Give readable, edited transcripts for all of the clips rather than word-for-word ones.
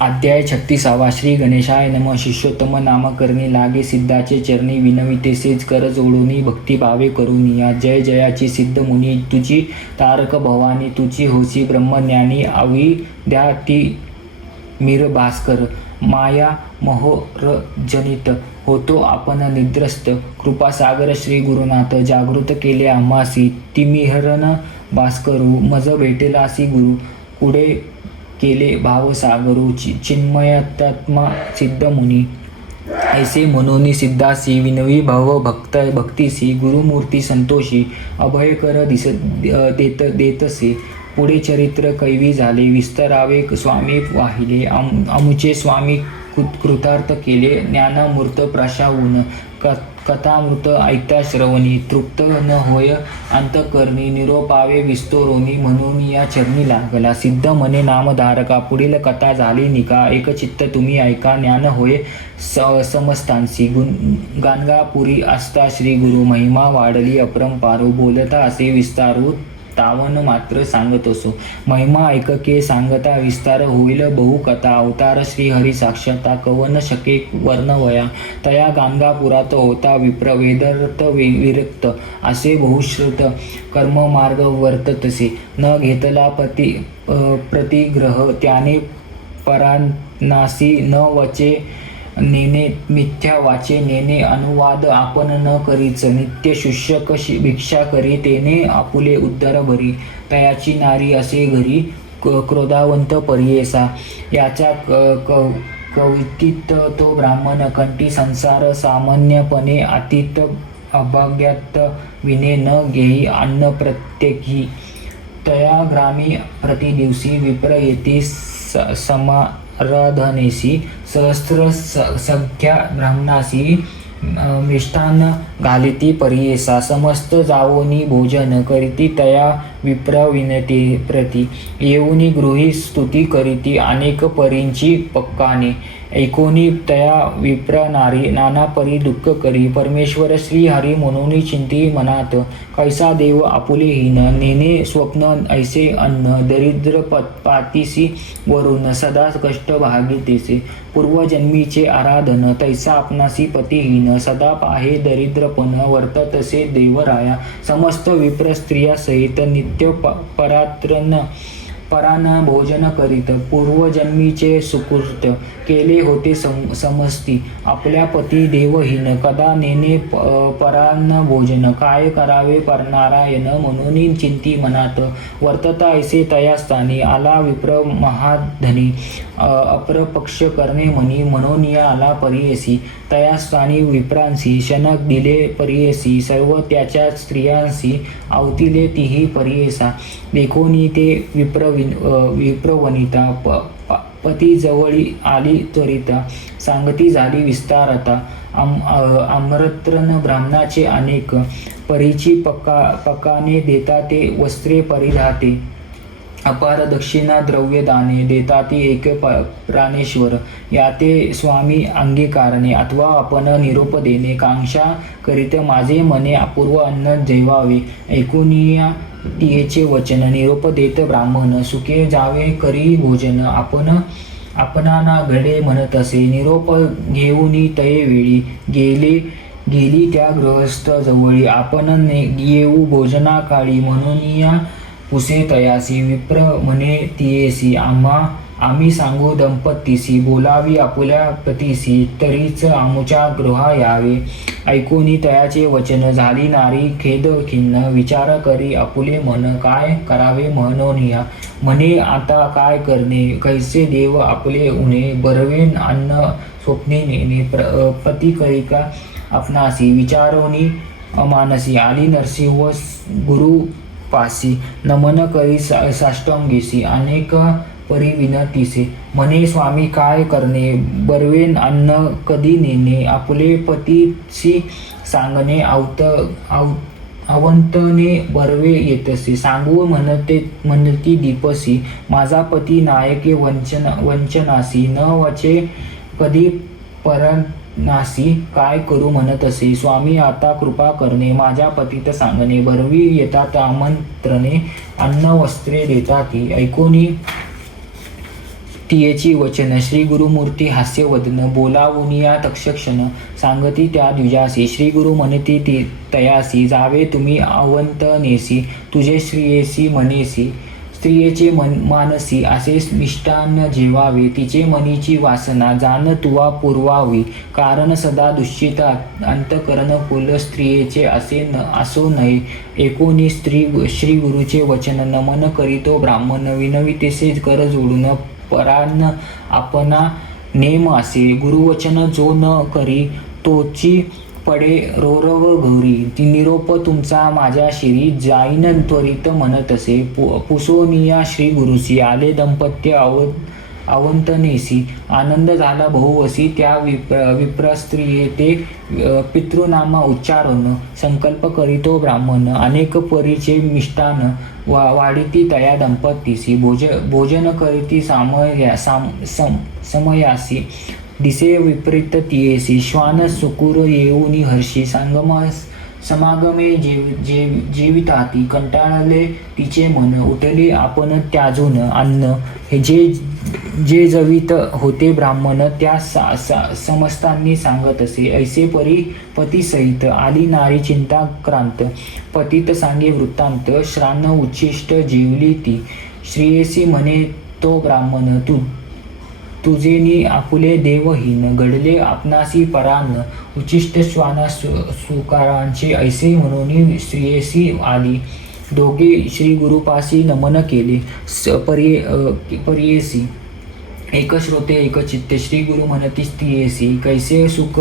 अध्याय 36 श्री गणेशाय नमः. शिष्योत्तम नामकरणी लागे सिद्धाचे चरणी विनवितेसेच कर जोडूनी भक्तिभावे करुनिया. जय जयाची सिद्ध मुनी तुझी तारक भवानी तुझी होसी ब्रह्मज्ञानी अविद्या ती मीर भास्कर. माया मोहर जनित होतो आपण निद्रस्त. कृपासागर श्री गुरुनाथ जागृत केले आम्हासी. तिमिहरण भास्करू मज भेटेलासी गुरु. पुढे केले भावसागरू चिन्मयात्मा सिद्ध मुनी. ऐसे म्हणून सिद्धासी विनवी भव भक्त भक्तीसी. गुरुमूर्ती संतोषी अभय कर देतसे. पुढे चरित्र कैवी झाले विस्तरावे स्वामी वाहिले. अमुचे स्वामी कृतार्थ केले ज्ञानामूर्त प्रशावून. कथामृत ऐकता श्रवणी तृप्त न होय अंतकरणी. निरोपावे विस्तोरोनी म्हणून या चरणी लागला. सिद्ध मने नामधारका पुढील कथा झाली निका. एकचित्त तुम्ही ऐका ज्ञान होय समस्तांसी. गाणगापुरी असता श्री गुरु महिमा वाढली अपरंपारू. बोलता असे विस्तारू तावन मात्र सांगत असो. महिमा ऐकके सांगता विस्तार होईल बहु कथा. अवतार श्री हरी साक्षाता कवन शके वर्णवया. तया गाणगापुरात होता विप्र वेदरत विरक्त. असे बहुश्रुत कर्ममार्ग वर्ततसे. न घेतला प्रतिग्रह त्याने परानासी. न वचे नेने मिथ्या वाचे नेने. अनुवाद आपण न करीच नित्य शुष्यक भिक्षा करी. तेने आपुले उद्धार भरी. तयाची नारी असे घरी क्रोधावंत परियेसा. याच्या कवटीत तो ब्राह्मण कंठी संसार सामान्यपणे अतीत अभाग्यात विने न घेई अन्न प्रत्येकी. तया ग्रामी प्रतिदिवसी विप्र येती समाराधनेसी. सहस्र संख्या ब्राह्मणासी मिष्टान्न घालिती परियेसा. समस्त जावोनी भोजन करीती तया विप्र विनती प्रती. येऊनी गृही स्तुती करीती अनेक परींची पक्काने. ऐकोनी तया विप्र नारी नाना परी दुःख करी. परमेश्वर श्री हरी म्हणून चिंती मनात. कैसा देव आपुले हीन नेने स्वप्न ऐसे अन्न. दरिद्र पातीसी वरून सदा कष्ट भागितेसे. पूर्वजन्मीचे आराधन तैसा आपणासी पतिहीन. सदा पाहे दरिद्रपण वर्ततसे देवराया. समस्त विप्र स्त्रिया सहित नित्य परान भोजन करीत. पूर्वजन्मीचे सुकृत केले होते समस्ती. आपल्या पती देवहीन कदा नेने परान भोजन. काय करावे नारायण म्हणून चिंती मनात. वर्तता ऐसे तया स्थानी आला विप्र महाधनी. अपरपक्ष करणे म्हणी म्हणून या आला परियेसी. तया स्थानी विप्रांसी शनक दिले परियेसी. सर्व त्याच्या स्त्रियांसी आवतिले तिही परियेसा. देखोनी ते विप्रवनिता पती जवळी आली त्वरिता. सांगती झाली विस्तारता. आमंत्रण ब्राह्मणाचे अनेक. परीची पकाने देता ते वस्त्रे परिधाते. अपार दक्षिणा द्रव्य दाने देता ती एक प्राणेश्वर. याते स्वामी अंगीकारणे अथवा आपण निरोप देणे. कांक्षा करीत माझे मने अपूर्व अन्न जेवावे. ऐकुनिया तियेचे वचन. निरोप देत ब्राह्मण सुखे जावे करी भोजन. आपणाना घडे म्हणत असे. निरोप घेऊनी तये वेळी गेली त्या गृहस्थ जवळी. आपण येऊ भोजना काळी म्हणून या पुसे तयासी. विप्र म्हणे तियेसी आम्ही सांगू दंपतीसी. बोलावी आपुल्या पतीसी तरीच आमुच्या गृहा यावे. ऐकूनी तयाचे वचन झाली नारी खेद खिन्न. विचार करी आपुले मन काय करावे म्हणून या. म्हणे आता काय करणे कैसे देव आपले उणे. बरवेन अन्न स्वप्ने नेणे पती करिका आपणासी. विचारोनी अमानसी आली नरसिंह गुरु पासी. नमन करी साष्टांगीसी अनेक परी विनतीसे. म्हणे स्वामी काय करणे बरवेन अन्न कधी नेणे. आपले पतीसी सांगणे अवंतने बरवे येतसे. सांगू म्हणती दीपसी. माझा पती नायके वंचनासी. न वचे कधी परनासी. काय करू म्हणत असे. स्वामी आता कृपा करणे माझ्या पतीत सांगणे. बरवी येतात आमंत्रणे अन्न वस्त्रे देतात. ऐकोनी तियेची वचन श्री गुरुमूर्ती हास्यवदन बोलावुनिया तक्षक्षण सांगती त्या द्विजासी श्री गुरु म्हणती ती तयासी जावे तुम्ही अवंतनेसी तुझे श्रियेसी म्हणेसी स्त्रियेचे मानसी असे मिष्टान्न जेवावे तिचे मनीची वासना जाण तुवा पुरवावी कारण सदा दुश्चित अंतकरण कुल स्त्रियेचे असे असो नये एकोणी श्री गुरुचे वचन नमन करीतो ब्राह्मण विनवितेसे कर जोडून परान्न आपणा नेम असे गुरुवचन जो न करी तोची पडे रोरव घोरी ती निरोप तुमचा माझ्या शिरी जाईन त्वरित म्हणत असे पुसोनिया श्री गुरुसी आले दंपत्य अवंतनेसी आनंद झाला बहुवसी त्या विप्रस्त्रिये ते पितृनामा उच्चारण संकल्प करीतो ब्राह्मण अनेक परीचे मिष्टान वाढीती तया दंपतीसी भोजन करीती समयासी दिसे विपरीत तियेसी श्वान सुकुर येऊनी हर्षी समागमे जेविताती कंटाळले तिचे मन उठले आपण त्याजून अन्न हे जे जवित होते ब्राह्मण त्या समस्तांनी सांगत असे ऐसे पतीसहित आली नारी चिंताक्रांत पतित सांगे वृत्तांत श्रान्न उच्छिष्ट जेवली ती श्रियेसी म्हणे तो ब्राह्मण तुझेनी आपुले देवहीन घडले आपणासी परान्न उच्चिष्ट श्वाना सुकारांचे ऐसे म्हणून स्त्रियेसी आली दोघे श्री गुरुपासी नमन केले पर्येसी एक श्रोते एक चित्ते श्री गुरु म्हणती स्त्रियेसी कैसे सुख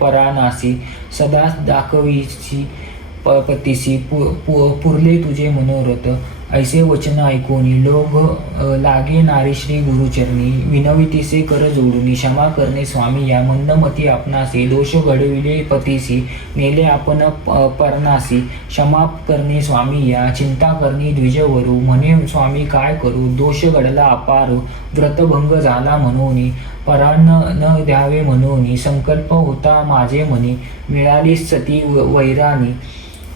परानासी सदा दाखवीसी पतीसी पुरले तुझे मनोरथ ऐसे वचन ऐकून लोग लागे नारी श्री गुरुचरणी विनवितीसे कर जोडून क्षमा करणे स्वामी या मंदमती आपणासी दोष घडविले पतीसी नेले आपण परनासी क्षमा करणे स्वामी या चिंता करणे द्विजवरू म्हणे स्वामी काय करू दोष घडला अपार व्रतभंग झाला म्हणून परान्न न द्यावे म्हणून संकल्प होता माझे मनी मिळाली सती वैरानी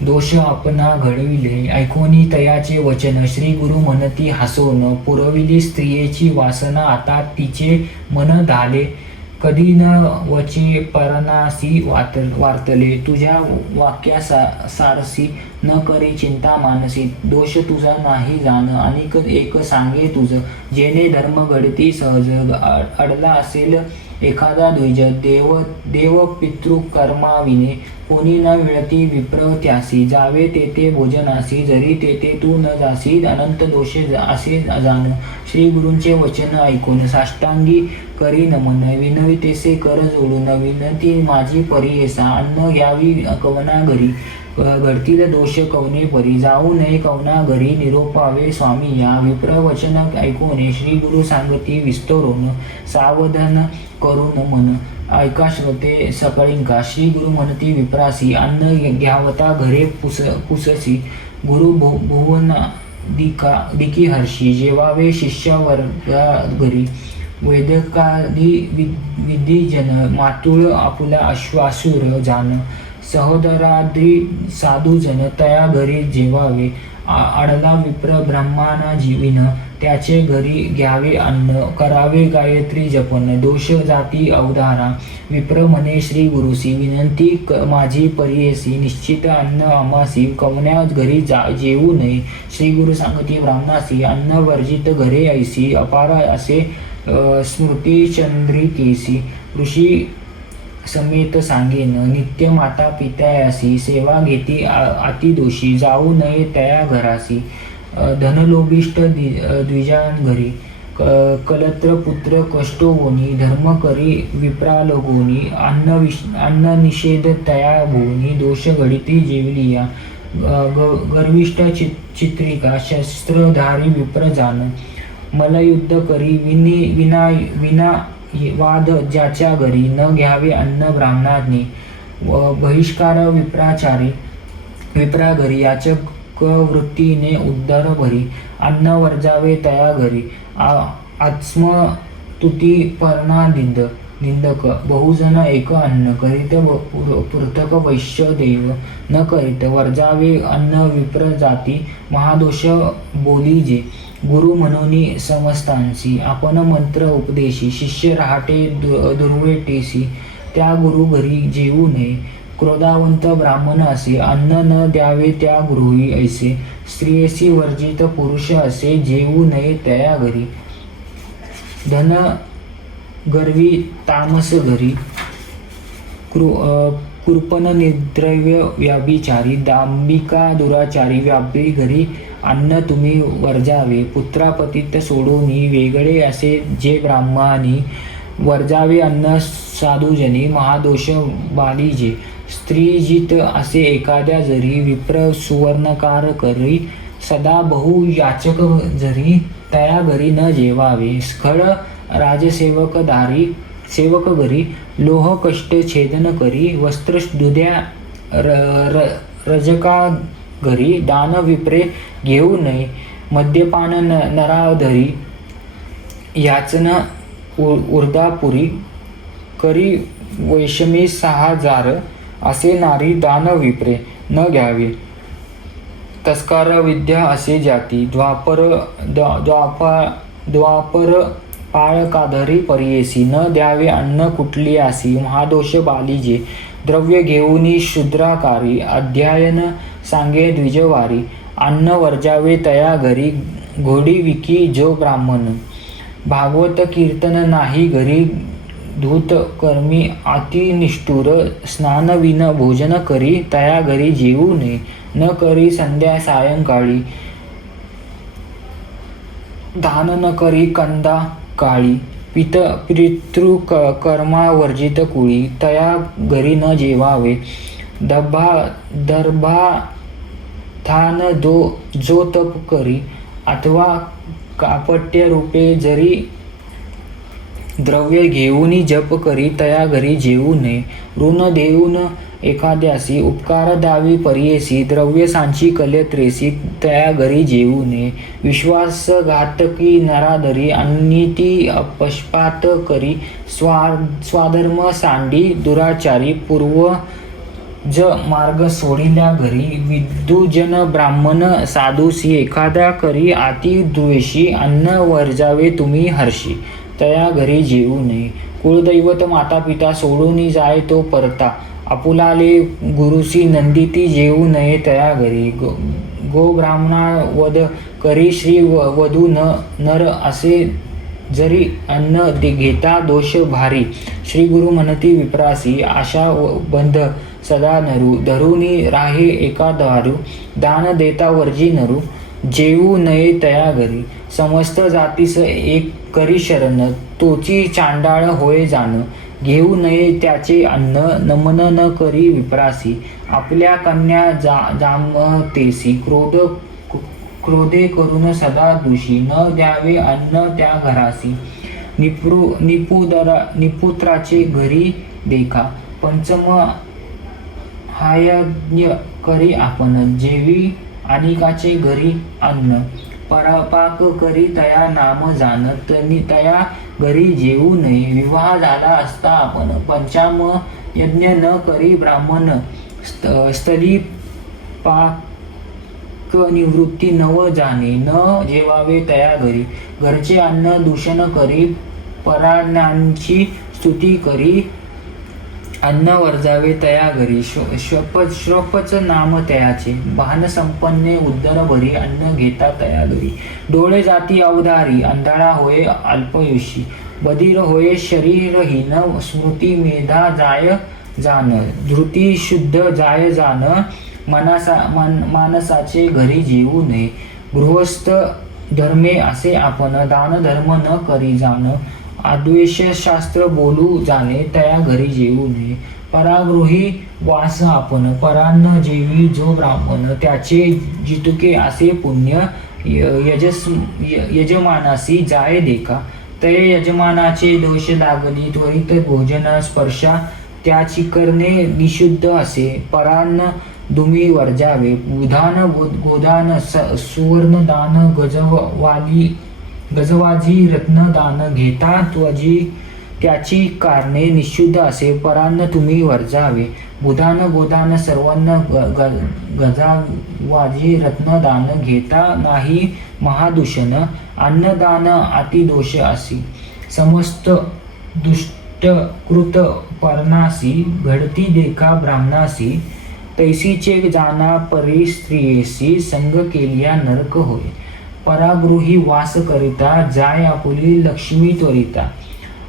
दोष आपणा घडविले ऐकोनी तयाचे वचन श्री गुरु म्हणती हसवून पुरविली स्त्रियेची वासना आता तिचे मन धाले कधी न वचे परनासी वार्तले तुझ्या वाक्या सारसी न करे चिंता मानसी दोष तुझा नाही जाण अनेक एक सांगे तुझ जेणे धर्म घडती सहज अडला असेल एखादा द्विज देव पितृकर्माविने कोणी न मिळती विप्र त्यासी जावे तेथे भोजनासी जरी तेथे तू न जासी अनंत दोषे असे जाण श्री गुरूंचे वचन ऐकून साष्टांगी करी नमन विनवितेसे कर जोडून विनंती माझी परियेसा अन्न घ्यावी कवना घरी घडतील दोष कवने परी जाऊ नये कवना घरी निरोपावे स्वामी या विप्र वचन ऐकून श्री गुरु सांगती विस्तरून सावधान करून मन ऐका श्रोते सकळींका श्री गुरु म्हणती विप्रासी अन्न घ्यावता घरे पुससी गुरु भुवन दिकी हर्षी जेवावे शिष्य वर्गा घरी वेदकादी विधिजन मातुळ आपुला अश्वासूर जाण सहोदराद्री साधुजन तया घरी जेवावे अडला विप्र ब्रह्माना जीविन त्याचे घरी घ्यावे अन्न करावे गायत्री जपन दोष जाती अवधारा विप्र म्हणे श्री गुरुसी विनंती माझी परियेसी निश्चित अन्न आमासी कवन्या घरी जेवू नये श्री गुरु सांगती ब्राह्मणासी अन्न वर्जित घरे ऐसी अपार असे स्मृती चंद्रिकेसी ऋषी समेत सांगेन नित्य माता पित्यायासी सेवा घेती अतिदोषी जाऊ नये तया घरासी धनलोभिष्ट द्विजान घरी कलत्र पुत्र कष्टोगोनी धर्म करी विप्रालोगोनी अन्न निषेध तया भोनी दोष घडिती जेवलिया गर्विष्ठ चित्रिका शस्त्रधारी विप्र जाण मलयुद्ध करी विना वाद ज्याच्या घरी न घ्यावे अन्न ब्राह्मणांनी बहिष्कार विप्रा घरी याचक वृत्तीने उद्दर भरी अन्न वर्जावे तया घरी आत्मतुती निंदक बहुजन एक अन्न करीत पृथक वैश्य देव न करीत वर्जावे अन्न विप्र जाती महादोष बोलीजे गुरु म्हणून समस्तांसी आपण मंत्र उपदेशी शिष्य राहते दुर्वेटेसी त्या गुरु घरी जेवू नये क्रोधावंत ब्राह्मण असे अन्न न द्यावे त्या गृही ऐसे स्त्रियेसी वर्जित पुरुष असे जेवू नये त्या घरी धन गर्वी तामस घरी कृपण निर्द्रव्य व्याभिचारी दांबिका दुराचारी व्यापी घरी अन्न तुम्ही वर्जावे पुत्रापतित सोडून वेगळे असे जे ब्राह्मणी वर्जावे अन्न साधुजनी महादोष बालीजे स्त्रीजित असे एखाद्या जरी विप्र सुवर्णकार करी सदा बहु याचक जरी तया घरी न जेवावे स्खळ सेवक घरी लोह कष्ट छेदन करी वस्त्र दुध्या रजका घरी दान विप्रे घेऊ नये मद्यपान नराधरी याचना उर्दापुरी करी वैषमी 6 जार असे नारी दान विप्रे न घ्यावे तस्कार विद्या असे जाती द्वापर पाळकाधरी परियेसी न द्यावे अन्न कुठली आसी महादोष बालीजे द्रव्य घेऊनी शूद्राकारी अध्ययन सांगे द्विजवारी अन्न वर्जावे तया घरी घोडी विकी जो ब्राह्मण भागवत कीर्तन नाही घरी धूत कर्मी अति निष्ठुर स्नान विन भोजन करी तया घरी जेवू नये न करी संध्या सायंकाळी दान न करी कंदा काळी पितृ कर्मा वर्जित कुळी तया घरी न जेवावे दर्भा थान जो तप करी अथवा कापट्य रूपे जरी द्रव्य घेऊनी जप करी तया घरी जेवू नये ऋण देऊन एखाद्यासी उपकार दावी परियेसी द्रव्य सांची कलत्रेसी तया घरी जेवू नये विश्वासघातकी नराधरी अनिती पक्षपात करी स्वाधर्म सांडी दुराचारी पूर्वज मार्ग सोडिल्या घरी विद्युजन ब्राह्मण साधूसी एखाद्या करी अति द्वेषी अन्न वर्जावे तुम्ही हर्षी तया घरी जेवू नये कुळदैवत माता पिता सोडून जाय तो परता आपुलाले गुरुसी नंदिती जेवू नये तया घरी गो ब्राह्मणा वध करी श्री वधू नर असे जरी अन्न घेता दोष भारी श्री गुरु म्हणती विप्रासी आशा बंध सदा नरू धरुनी राहे एका दारू दान देता वर्जी नरू जेवू नये तया घरी समस्त जातीस एक करी शरण तोची चांडाळ होय जाण घेऊ नये त्याचे अन्न नमन न करी विप्रासी आपल्या कन्या जामतेसी क्रोधे करून सदा दूषी न द्यावे अन्न त्या घरासी निपुत्राचे घरी देखा पंचम हायज्ञ करी आपण जेवी अनिकाचे घरी अन्न परपाक करी तया नाम जाणत तया घरी जेवू नये विवाह झाला असता आपण पंचाम यज्ञ न करी ब्राह्मण स्थली पाक निवृत्ती नव जाणे न जेवावे तया घरी घरचे अन्न दूषण करी पराज्ञांची स्तुती करी अन्न वर्जावे तया घरी श्रोपच नाम तयाचे भान संपन्ने उदर भरी अन्न घेता तया घरी डोळे जाती अवधारी अंधाळा होय अल्पयुषी बधीर होय शरीरहीन स्मृती मेधा जाय जाण धृती शुद्ध जाय जाण मानसाचे घरी जेवू नये गृहस्थ धर्मे असे आपण दान धर्म न करी जाण अद्वेष शास्त्र बोलू जाणे तया घरी जेवू नये परागृही वास आपण परान्न जेवी जो ब्राह्मण त्याचे जितुके असे पुण्य यजमानासी जाय देखा तय यजमानाचे दोष लागली त्वरित भोजन स्पर्शा त्याची करणे निषुद्ध असे परान्न दुमी वर्जावे उदान गोदान सुवर्णदान गजवाजी रत्नदान घेता त्वजी त्याची कारणे निषुद्ध असे परान्न तुम्ही वर्जावे बुधान गोदान सर्वांना गजावाजी रत्नदान घेता नाही महादूषण अन्नदान अतिदोष असी समस्त दुष्टकृत परनासी घडती देखा ब्राह्मणासी तैसीचे जाना परी स्त्रियेसी संग केलिया नरक होय परागृही वास करिता जाय आपुली लक्ष्मी त्वरिता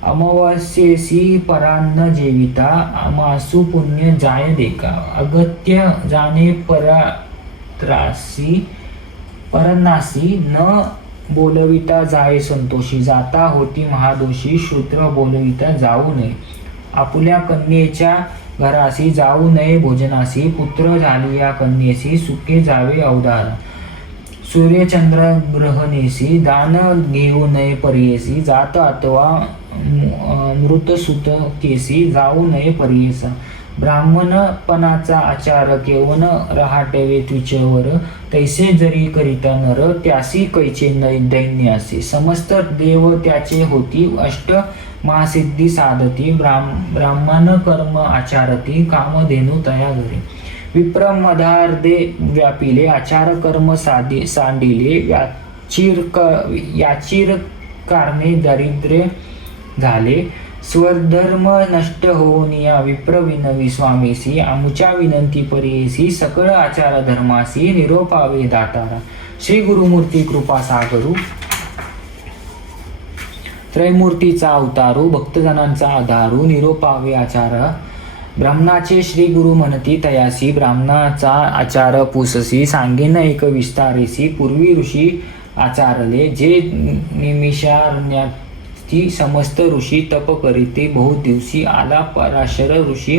अमावास्येसी परान्न जेविता मासू पुण्य जाय देखा अगत्य जाणे परनासी न बोलविता जाय संतोषी जाता होती महादोषी शूद्र बोलविता जाऊ नये आपुल्या कन्येच्या घरासी जाऊ नये भोजनासी पुत्र झाली या कन्येसी सुखे जावे अवधार सूर्यचंद्र ग्रहणेसी दान घेऊ नये पर्येसी जात अथवा मृतसुत केसी जाऊ नये पर्येसा ब्राह्मणपणाचा आचार केवन रहाटवे तुझ्यावर तैसे जरी करिता नर त्यासी कैचे दैन्य असे समस्त देव त्याचे होती अष्ट महासिद्धी साधती ब्राह्मण कर्म आचारती कामधेनु तया घरी विप्र मधार्दे व्यापिले आचार कर्म सांडिले याचीर कारणे दारिद्र्य झाले स्वधर्म नष्ट होऊन या विप्र विनवी स्वामीसी आमुच्या विनंती परीसी सकळ आचार धर्मासी निरोपावे दातारा श्री गुरुमूर्ती कृपा सागरू त्रैमूर्तीचा अवतारू भक्तजनांचा आधारू निरोपावे आचार ब्राह्मणाचे श्री गुरु म्हणती तयासी ब्राह्मणाचा आचार पुससी सांगेन एक विस्तारेसी पूर्वी ऋषी आचारले जे निमिषारण्यात ती समस्त ऋषी तप करीते बहु दिवशी आला पराशर ऋषी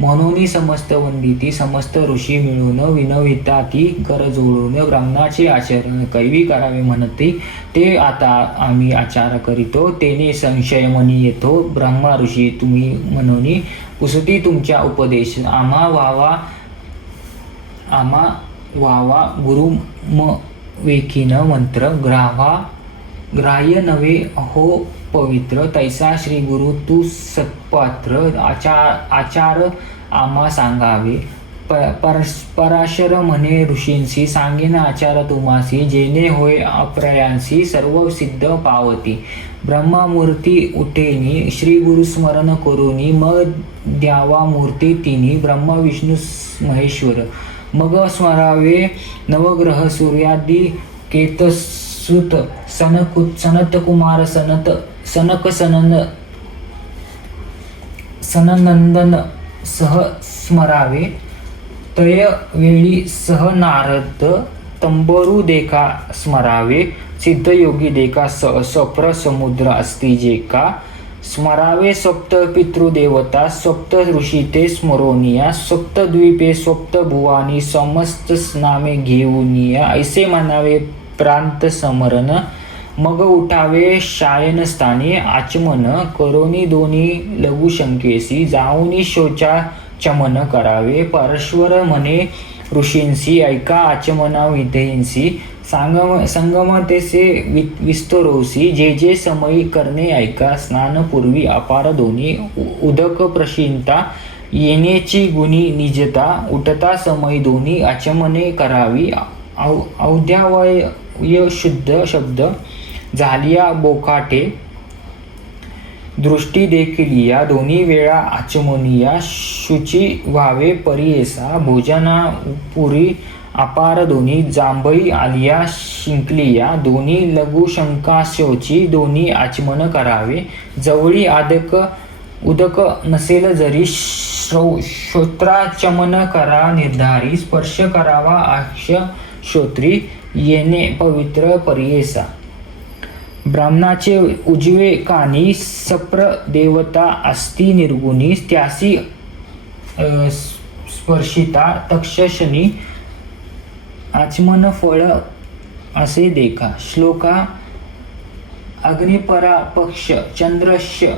म्हणून समस्त वंदिती समस्त ऋषी मिळून विनविता ती कर जोडून ब्राह्मणाचे आचरण कैवी करावे म्हणते ते आता आम्ही आचार करीतो तेने संशय मनी येतो ब्रह्मा ऋषी तुम्ही म्हणून पुसती तुमच्या उपदेश आम्हा व्हावा गुरु वेखीन मंत्र ग्राह्य नवे हो पवित्र तैसा श्री गुरु तू सत्पात्र आचार आम्हा सांगावे पराशर म्हणे ऋषींसी सांगेन आचार तुम्हासी जेणे होय अप्रयांसी सर्व सिद्ध पावती ब्रह्मामूर्ती उठेनी श्री गुरु स्मरण करूनी मग द्यावा मूर्ती तिनी ब्रह्मा विष्णू महेश्वर मग स्मरावे नवग्रह सूर्यादी केतसुत सनत कुमार सनक सननंदन सह स्मरावे तय वेळी सह नारद तंबरू देखा स्मरावे सिद्धयोगी देखा सप्र समुद्र असती जे का स्मरावे सप्त पितृदेवता सप्त ऋषी ते स्मरोनिया सप्त द्वीपे सप्त भुवानी समस्त नामे घेऊनिया ऐसे म्हणावे प्रांत समरण मग उठावे शायनस्थानी आचमन करोनी दोन्ही लघुशंकेसी जाऊनी शोचा चमन करावे परश्वर म्हणे ऋषींसी ऐका आचमना विधेंसी संगम तेसे विस्तरोसी जे समयी करणे ऐका स्नानपूर्वी अपार दोन्ही उदक प्रशिंता येण्याची गुणी निजता उठता समय दोन्ही आचमने करावी औद्यावय शुद्ध शब्द झालिया बोकाटे दृष्टी देखील या दोन्ही वेळा आचमनिया शुची व्हावे परियेसा भोजना पुरी अपार दोन्ही जांभई आलिया शिंकलिया दोन्ही लघुशंकाशोची दोन्ही आचमन करावे जवळी उदक नसेल जरी श्रोत्राचमन करा निर्धारी स्पर्श करावा आक्ष श्रोत्री येणे पवित्र परियेसा ब्राह्मणाचे उजवे कानी सप्र देवता अस्ति निर्गुणी त्यासी स्पर्शिता तक्षशनी आचमन फळ असे देखा श्लोका अग्निपरा पक्ष चंद्रश्य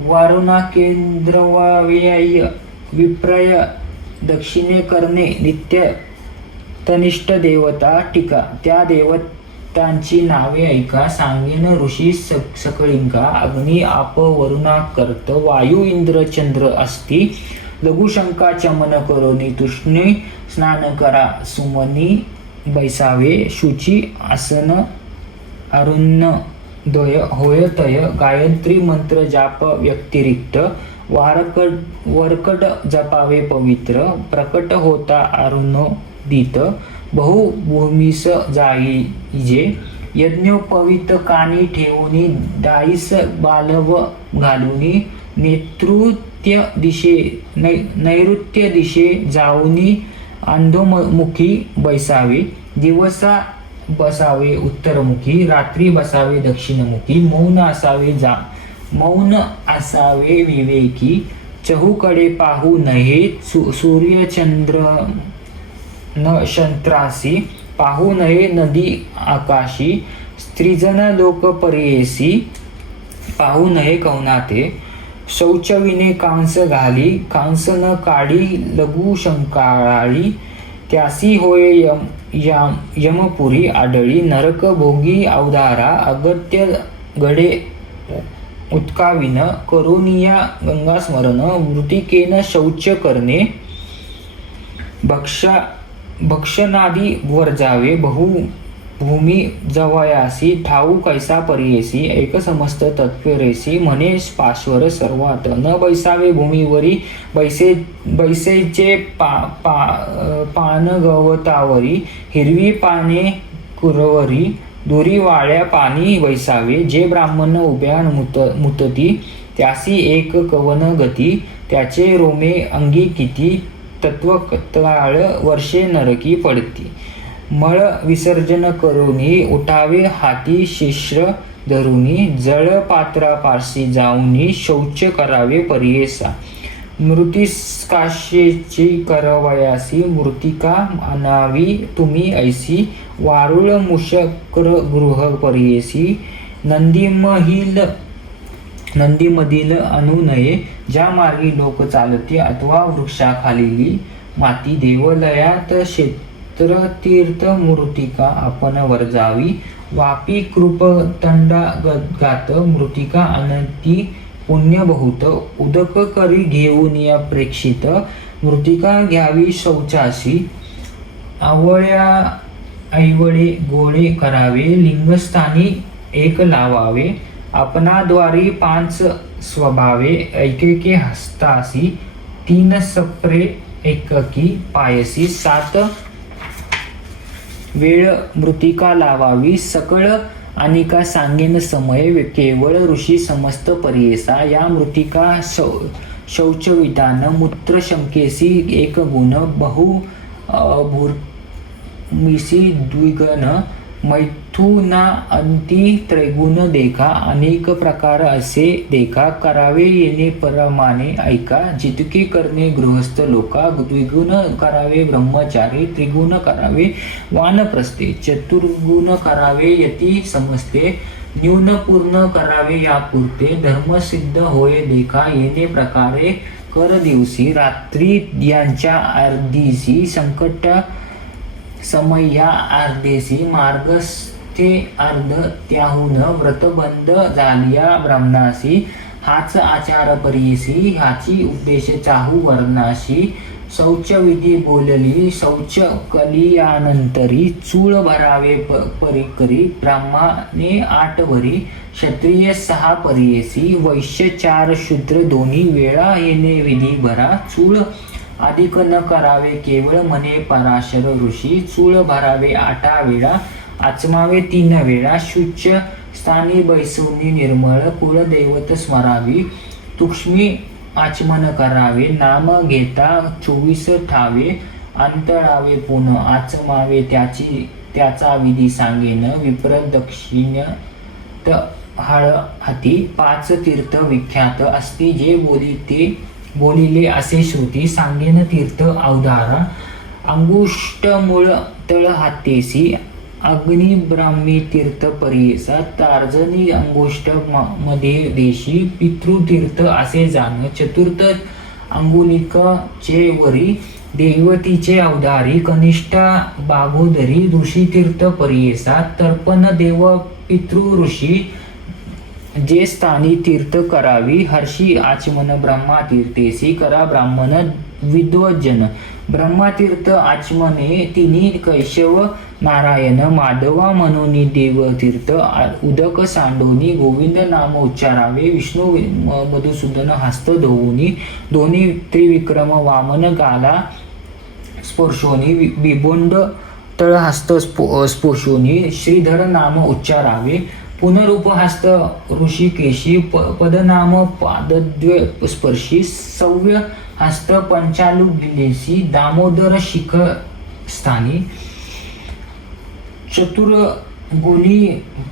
वारुणा केंद्रवाव्यय विप्रय दक्षिणे करणे नित्य तनिष्ठ देवता टीका त्या देवतांची नावे ऐका सांगेन ऋषी सकळिंका अग्नी आप वरुणा कर्त वायू इंद्र चंद्र अस्ति लघुशंका चमन करोनी तुष्णी स्नान करा सुमनी बैसावे शुची आसन अरुण द्वय होय तय गायत्री मंत्र जाप व्यतिरिक्त वरकट जपावे पवित्र प्रकट होता अरुणोदित बहुभूमीस जाईजे यज्ञोपवित कानी ठेवूनी दाईस बालव घालूनी नैऋत्य दिशे जाऊनी अंधोमुखी बैसावे दिवसा बसावे उत्तरमुखी रात्री बसावे दक्षिणमुखी मौन असावे विवेकी चहूकडे पाहू नये सूर्यचंद्र नक्षत्रासी पाहू नये नदी आकाशी स्त्रीजन लोक परेसी पाहू नये कवनाते शौचविने कांस घाली कांस न काढी लघु शंकाळी त्यासी होय यमपुरी आडळी नरक भोगी अवधारा अगत्य गडे उत्काविन करुनिया गंगा स्मरण मृतिकेन शौच करणे भक्षणादी वर्जावे भूमी जवयासी ठाऊ कैसा परियेसी एक समस्त तत्परेसी म्हणे पाश्वर सर्वात न बैसावे भूमीवरी बैसेचे पान गवतावरी हिरवी पाने कुरवरी दुरी वाळ्या पाणी बैसावे जे ब्राह्मण उभ्या मुतती त्यासी एक कवन गती त्याचे रोमे अंगी किती तत्वकाळ वर्षे नरकी पडती मळ विसर्जन करूनी उठावे हाती शिश्र धरुनी जळ पात्रापाशी जाऊनी शौच करावे परियेसा मृतिकाशेची करवयासी मृतिका आणावी तुम्ही ऐसी वारुळ मुशक्र गृह परियेसी नंदीमधील आणू नये ज्या मार्गी लोक चालते अथवा वृक्षाखालीली माती देवालयात तीर्थ मृतिका आपण वर्जावी वापी कृपतंडा गात मृतिका अनंती पुण्य बहुत उदक करी घेऊन या प्रेक्षित मृतिका घ्यावी शौचाशी ऐवळे गोळे करावे लिंगस्थानी एक लावावे आपणाद्वारी 5 स्वभावे ऐकेके हस्तासी 3 सप्रे एककी पायसी 7 वेळ मृतिका लावावी सकळ अनिका सांगेन समय केवळ ऋषी समस्त परियेसा या मृतिका शौचविधान मूत्र शंकेसी एक गुण बहु भूर्मिसी द्विगुण मैथुना अंती त्रैगुण देखा अनेक प्रकार असे देखा करावे येणे प्रमाणे ऐका जितके करणे गृहस्थ लोका द्विगुण करावे ब्रह्मचारी त्रिगुण करावे वानप्रस्थे चतुर्गुण करावे यती समजते न्यून पूर्ण करावे यापुरते धर्मसिद्ध होय देखा येणे प्रकारे कर दिवसी रात्री यांच्या अर्धीसी संकट समय या अर्धेसी मार्गस्थे अर्ध त्याहून व्रतबंध झालिया ब्राह्मणासी हाच आचार परियेसी हाची उपदेश चाहू वर्णाशी शौच विधी बोलली शौच कलियानंतरी चूळ भरावे परिकरी ब्राह्मणे 8 भरी क्षत्रिय 6 परियेसी वैश्य 4 शूद्र 2 वेळा येणे विधी भरा चूळ अधिक न करावे केवळ म्हणे पराशर ऋषी चूळ भरावे 8 वेळा आचमावे 3 वेळा शुच स्थानी बैसवणी निर्मळ कुलदैवत स्मरावी तुक्ष्मी आचमन करावे नाम घेता 24 ठावे अंतळावे पुन आचमावे त्याचा विधी सांगेन विप्र दक्षिण हाळ हाती 5 तीर्थ विख्यात असती जे बोलिले असे श्रुती सांगेन तीर्थ अवधारा अंगुष्ट मूळ तळ हातेसी अग्नि ब्राह्मी तीर्थ परियेसा तार्जनी अंगुष्ट मध्ये देशी पितृतीर्थ असे जाण चतुर्थ अंगुलिकचे वरी देवतीचे अवधारी कनिष्ठा बागोदरी ऋषी तीर्थ परियेसा तर्पण देव पितृ ऋषी जे स्थानी तीर्थ करावी हर्षी आचमन ब्रह्मा तीर्थेसी करा ब्राह्मण विद्वज्जन. ब्रह्मातीर्थ आचमने तिन्ही कैशव नारायण माधवा म्हणून देवतीर्थ उदक सांडोनी गोविंद नाम उच्चारावे. विष्णू मधुसूदन हस्त धोवुनी दोन्ही त्रिविक्रम वामन गाला स्पर्शोनी बिबोंड तळहस्त स्पोशोनी श्रीधर नाम उच्चारावे. पुनरुपहस्त ऋषिकेशी पदनाम पादद्वय स्पर्शी सव्य हस्त पंचालुगिलेसी दामोदर शिख स्थानी चतुर्गुली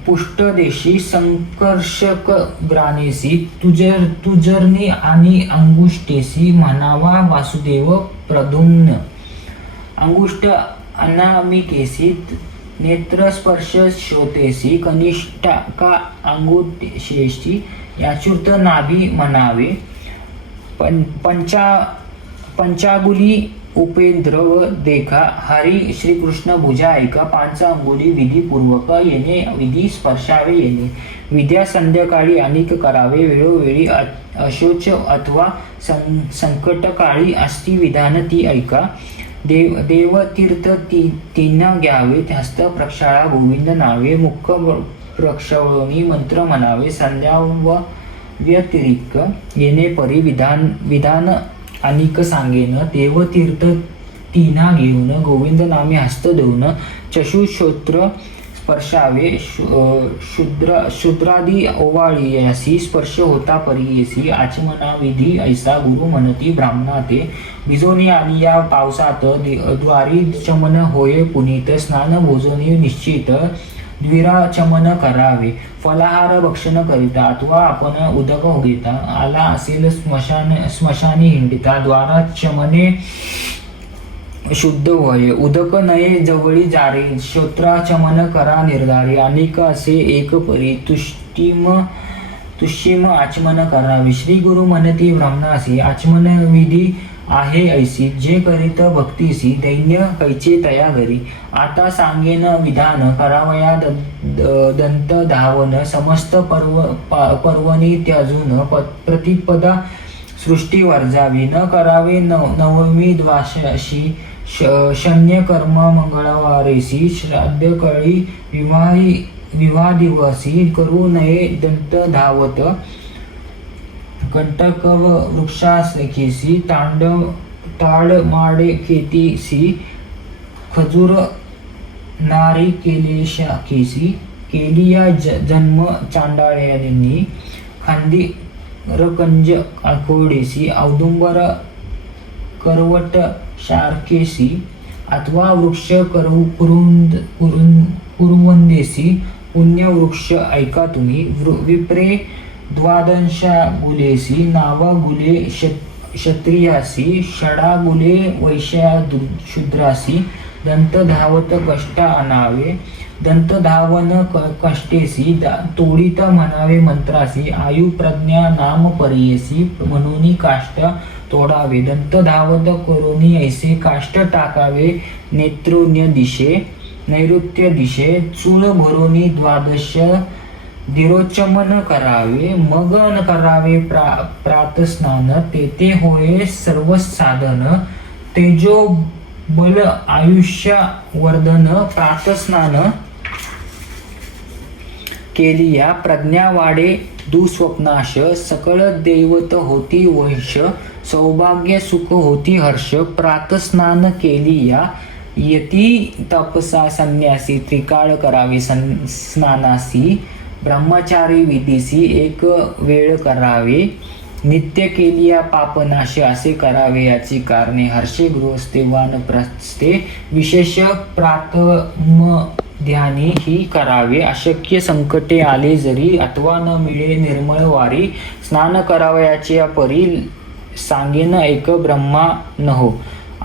पुष्टदेशी संकर्षक ग्रानेसी तुजरनी आणि अंगुष्टेसी म्हणावा वासुदेव प्रद्युम्न. अंगुष्ट अनामिकेसी नेत्रस्पर्श श्रोतेसी कनिष्ठा अंगुष्ठेसी याचुर्त नाभी म्हणावे. पंचागुली उपेंद्र व देखा हरी श्रीकृष्ण भुजा ऐका. 5 अंगुली विधीपूर्वक येणे विधी स्पर्शावे येणे. विद्या संध्याकाळी अनेक करावे वेळोवेळी अशोच अथवा संकटकाळी असती विधान ती ऐका. देवतीर्थ तीन घ्यावे हस्त प्रक्षाळा गोविंद नावे. मुख प्रक्षवणी मंत्र म्हणावे. संध्या व व्यतिरिक्त येणे परी विधान अनिक सांगेन. देवतीर्थ तीना घेऊन गोविंद नामे हस्त देऊन चक्षुश्रोत्र स्पर्शावे. शूद्रादी ओवाळीयासी स्पर्श होता परियेसी. आचमना विधी ऐसा गुरु म्हणती ब्राह्मणा ते. बिजोनी आलिया पावसात द्वारी चमन होय पुनीत. स्नान भोजनी निश्चित द्विराचमन करावे. फलाहार भक्षण करिता अथवा आपण उदक होईता. आला असेल स्मशानी हिंडिता. द्वाराचमने शुद्ध होय उदक नये जवळी जारे. श्रोत्राचमन करा निर्धारी. अनेक असे एक परी तुष्टीम आचमन करावे. श्री गुरु म्हणती ब्राह्मणासी आचमन विधी आहे ऐसी. जे करीत भक्तीसी दैन्य कैचे तया घरी. आता सांगेन विधान करावया दंत धावन. समस्त पर्वणी त्याजून प्रतिपदा सृष्टी वर्जावी. न करावे नवमी द्वादशी शन्य कर्म मंगळवारेसी. श्राद्ध कळी विवाह दिवसी. करू नये दंत धावत. कंटक वृक्षासखेसी ताड माडे केतीसी. खजूर नारी केलेशाखेसी. केलिया जन्म चांडाळ्यांनी. खांदी रकंज आकोडेसी. औदुंबर करवट शार्केसी. अथवा वृक्ष कुरुवंदेसी. पुण्य वृक्ष ऐका तुम्ही. विप्रे द्वादशा गुलेसी. नावा गुले क्षत्रियासी. षडा गुले वैश्या शूद्रासी. दंत धावत कष्ट आणावे. दंत धावन कष्टेसी. तोडित म्हणावे मंत्रासी. आयु प्रज्ञा नाम परियेसी. म्हणून काष्ट तोडावे. दंत धावत करोनी ऐसे काष्ट टाकावे. नेत्रोन्य दिशे नैऋत्य दिशे. चूळ भरोनी द्वादश दिरोचमन करावे. मगन करावे प्रातस्नान. तेथे होय सर्व साधन. तेजो बल आयुष्य वर्धन. प्रातस्नान केलिया प्रज्ञा वाढे दुस्वप्नाश. सकळ दैवत होती वैश. सौभाग्य सुख होती हर्ष. प्रातस्नान केलिया यती तपसा संन्यासी. त्रिकाळ करावे स्नानासी. ब्रह्मचारी विधीसी एक वेळ करावे. नित्य केलिया पापनाश असे करावे. याची कारणे हर्षे गृहस्थे वानप्रस्थे. विशेष प्रातम ध्यानी ही करावे. अशक्य संकटे आले जरी अथवा न मिळे निर्मळ वारी. स्नान करावयाचे परी सांगेन एक ब्रह्मा नहो.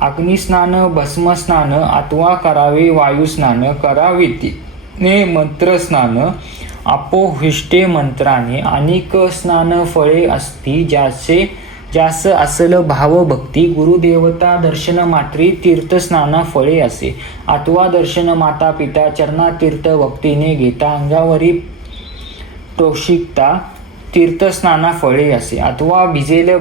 अग्निस्नान भस्मस्नान अथवा करावे वायुस्नान. करावे मंत्रस्नान अपोहिष्टे मंत्राने. अनेक स्नान फळे असती ज्यास असल भाव भक्ती. गुरुदेवता दर्शन मात्री तीर्थस्नान फळे असे. अथवा दर्शन माता पिता चरणातीर्थ भक्तीने घेता. अंगावरी तोषिकता तीर्थस्नाना फळे असे. अथवा भिजेल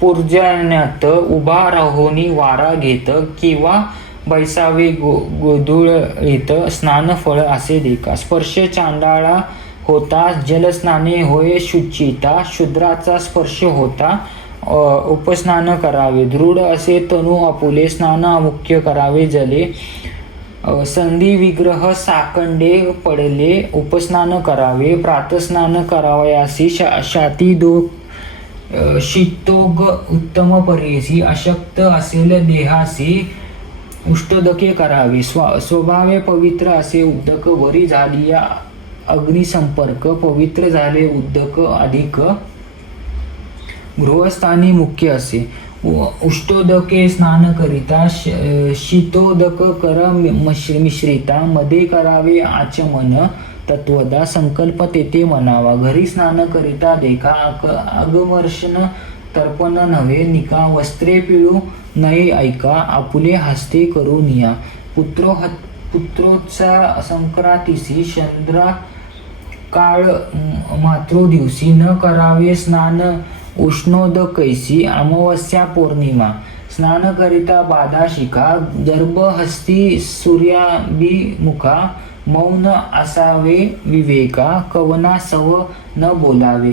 पूर्जन्यात उभा राहोनी वारा घेत किंवा बैसावे गोधुळीत स्नान फळ असे देखा. स्पर्श चांडाळा होता जलस्नाने होय शुचिता. शूद्राचा स्पर्श होता उपस्नान करावे. दृढ असे तनु आपुले स्नान मुख्य करावे जले. संधी विग्रह साकंडे पडले उपस्नान करावे. प्रातस्नान करावयासी शाती दो शीतोग उत्तम परेसी. अशक्त असेल देहासी उष्टोदके करावे. स्वभावे पवित्र असे उदक वरी झाली या अग्निसंपर्क. पवित्र झाले उदक अधिक गृहस्थानी मुख्य असे. उष्टोदके स्नान करिता शीतोदक कर मिश्रिता. मध्ये करावे आचमन तत्वदा. संकल्प तेथे म्हणावा. घरी स्नान करिता देखा अगमर्शन तर्पण नव्हे निका. वस्त्रे पिळू नये ऐका आपुले हस्ते करून या. पुत्रोत्सा संक्रांतीसी चंद्रा काळ मातृ दिवशी. न करावे स्नान उष्णोदकैसी. अमावस्या पौर्णिमा. स्नान करिता बाधा शिखा. गर्भहस्ती सूर्याभिमुखा. मौन असावे विवेका. कवना सव न बोलावे.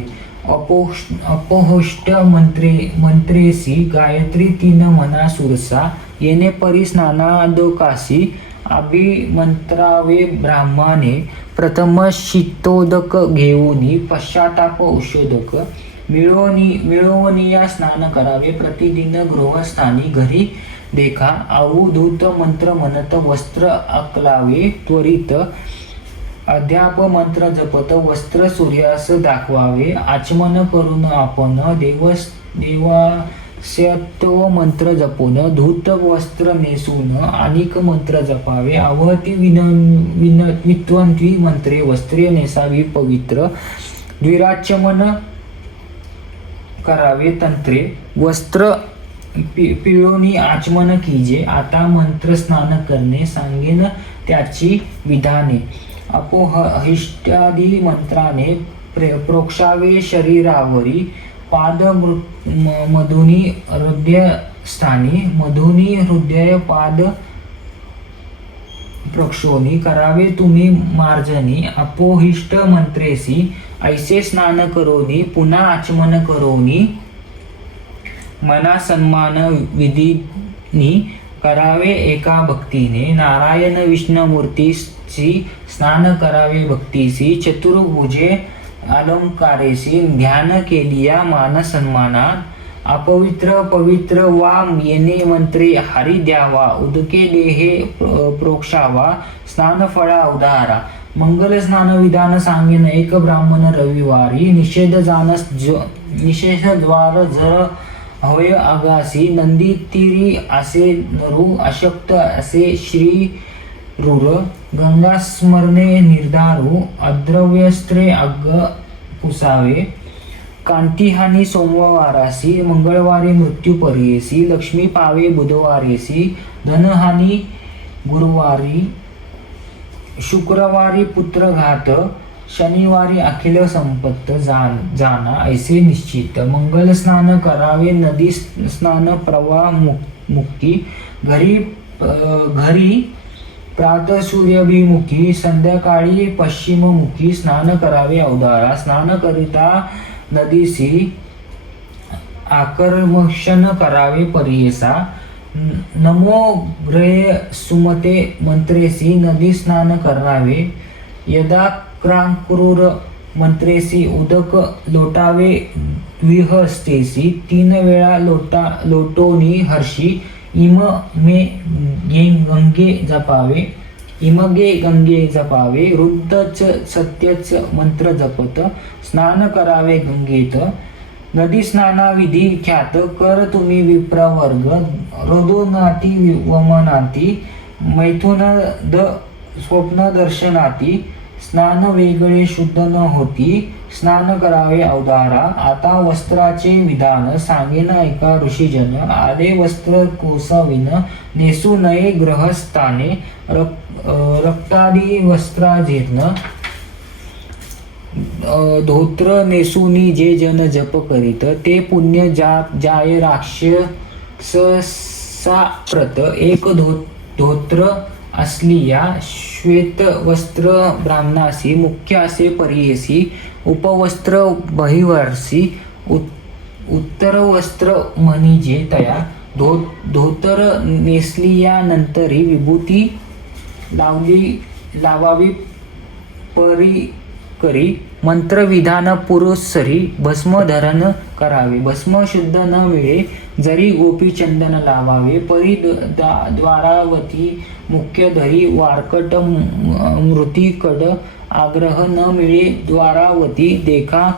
अपहोष्ट मंत्रेसी. गायत्री 3 म्हणा सुरसा. येणे परी स्नानादोकासी. अभिमंत्रावे ब्राह्मणे. प्रथम शीतोदक घेऊनी पश्चाताप उषोदक. मिळवनिया स्नान करावे प्रतिदिन गृहस्थानी. घरी देखा अवधूत मंत्र म्हणत वस्त्र आकलावे त्वरित. अध्याप मंत्र जपत वस्त्र सूर्यास दाखवावे. आचमन करून आपण देवास्यत्व मंत्र जपून. धूत वस्त्र नेसून अनेक मंत्र जपावे. आवहती वित्वंती मंत्रे वस्त्रे नेसावी पवित्र. द्विराचमन करावे तंत्रे. वस्त्र पिळोनी आचमन कीजे. आता मंत्र स्नान करणे सांगेन त्याची विधाने. अपोहिष्टादी मंत्राने प्रोक्षावे शरीरावरी. पाद मधुनी हृदयस्थानी. मधुनी हृदय पाद प्रक्षोनी. करावे तुम्ही मार्जनी. अपोहिष्ट मंत्रेसी ऐसे स्नान करोनी. पुन्हा आचमन करोनी. मना सन्मान विधीनी. करावे एका भक्तीने. नारायण विष्णुमूर्तीची स्नान करावे भक्तीसी. चतुर्भुजे अलंकारेसी. ध्यान केलिया मान सन्मानात. अपवित्र पवित्र वा येणे मंत्रे हरी द्यावा. उदके देहे प्रोक्षावा. स्नानफळा उदारा. मंगल स्नान विधान सांगेन एक ब्राह्मण रविवारी. निषेध द्वार जर होय आगासी. नंदी तिरी असे नरू. अशक्त असे श्रीरूर. गंगा स्मरणे निर्धारू. अद्रव्यस्त्रे अग्ग पुसावे. कांतिहानी सोमवारासी. मंगळवारी मृत्यू पर्येसी. लक्ष्मी पावे बुधवारेसी. धनहानी गुरुवारी. शुक्रवारी पुत्रघात. शनिवारी अखिल संपत्त जाना ऐसे निश्चित. मंगल स्नान करावे. नदी स्नान प्रवाह मुक्ती. घरी प्रात सूर्याभिमुखी. संध्याकाळी पश्चिममुखी. स्नान करावे अवधारा. स्नान करिता नदीसी. आकर्मशन करावे पर्येसा. नमो ग्रहे सुमते मंत्रेसी. नदी स्नान करावे. यदा क्रांक्रूर मंत्रेसी. उदक लोटावे द्विहस्तेसी. 3 वेळा लोटोनी हर्षी. इमे गंगे जपावे. इमगे गंगे जपावे. वृद्धच सत्यच मंत्र जपत. स्नान करावे गंगेत. नदी स्नानाविधी ख्यात. कर तुम्ही विप्रवर्ग. रोदोनाती वमनाती. मैथुन स्वप्न दर्शनाती. स्नान वेगळे शुद्ध न होती. स्नान करावे अवधारा. आता वस्त्राचे विधान सांगेन ऐका ऋषीजन. आले वस्त्र कोसाविन. नेसू नये ग्रहस्थाने. रक्तादी वस्त्राजीर्ण. धोत्र नेसुनी जे जन जप करीत ते पुण्य जाय राक्षसा प्रत एक धोत्र असलिया श्वेत वस्त्र ब्राह्मणासी मुख्य असे परियेसी उपवस्त्र बहिवर्षी उत्तर वस्त्र म्हणजे तया धोतर नेसलियानंतरी विभूती लावावी परी करी मंत्रविधान पुरुषरी भस्म धरण करावे भस्म शुद्ध न मिळे जरी गोपी चंदन लावावे परी द्वारावती मुख्य धरी वारकट मृतिकड आग्रह न मिळे द्वारावती देखा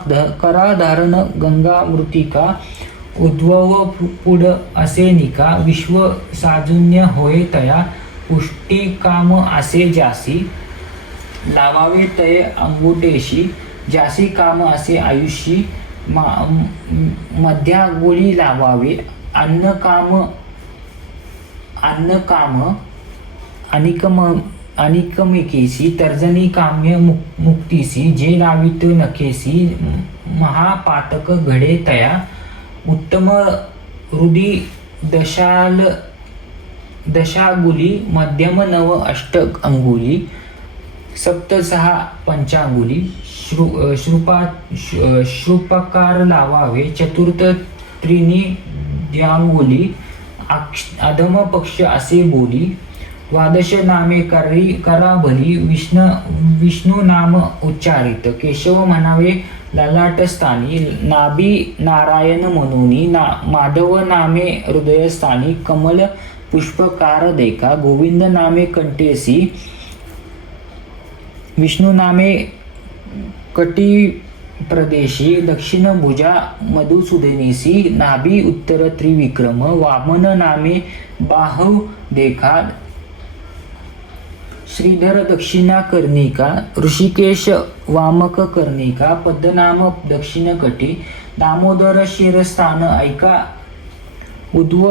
करा धारण गंगा मृतिका उद्भव पुढ असे निका विश्व साजुन्य होय तया पुष्टी काम असे जासी लावावे तय अंगुठेशी जासी काम असे आयुषी मध्या गोळी लावावे अन्न काम अनिकमेकेसी तर्जनी काम्य मुक्तीसी जे लावित नखेसी महापातक घडे तया उत्तम हृदी दशागुली मध्यम नव अष्ट अंगुली सप्त सहा पंचांगुली श्रुपकार लावावे चतुर्थ त्रिनी द्यांगुली अधम पक्ष असे बोली द्वादश नामे करा भली विष्णू नाम उच्चारित केशव म्हणावे ललाटस्थानी नाभी नारायण म्हणूनी माधव नामे हृदयस्थानी कमल पुष्पकार देखा गोविंद नामे कंठेसी विष्णू नामे कटी प्रदेशी दक्षिण भुजा मधुसूदनेसी नाभी उत्तर त्रिविक्रम वामन नामे बाहु देखा श्रीधर दक्षिणा कर्णिका ऋषिकेश वामक कर्णिका पद्मनाम दक्षिण कटी दामोदर शिरस्थान ऐका उद्व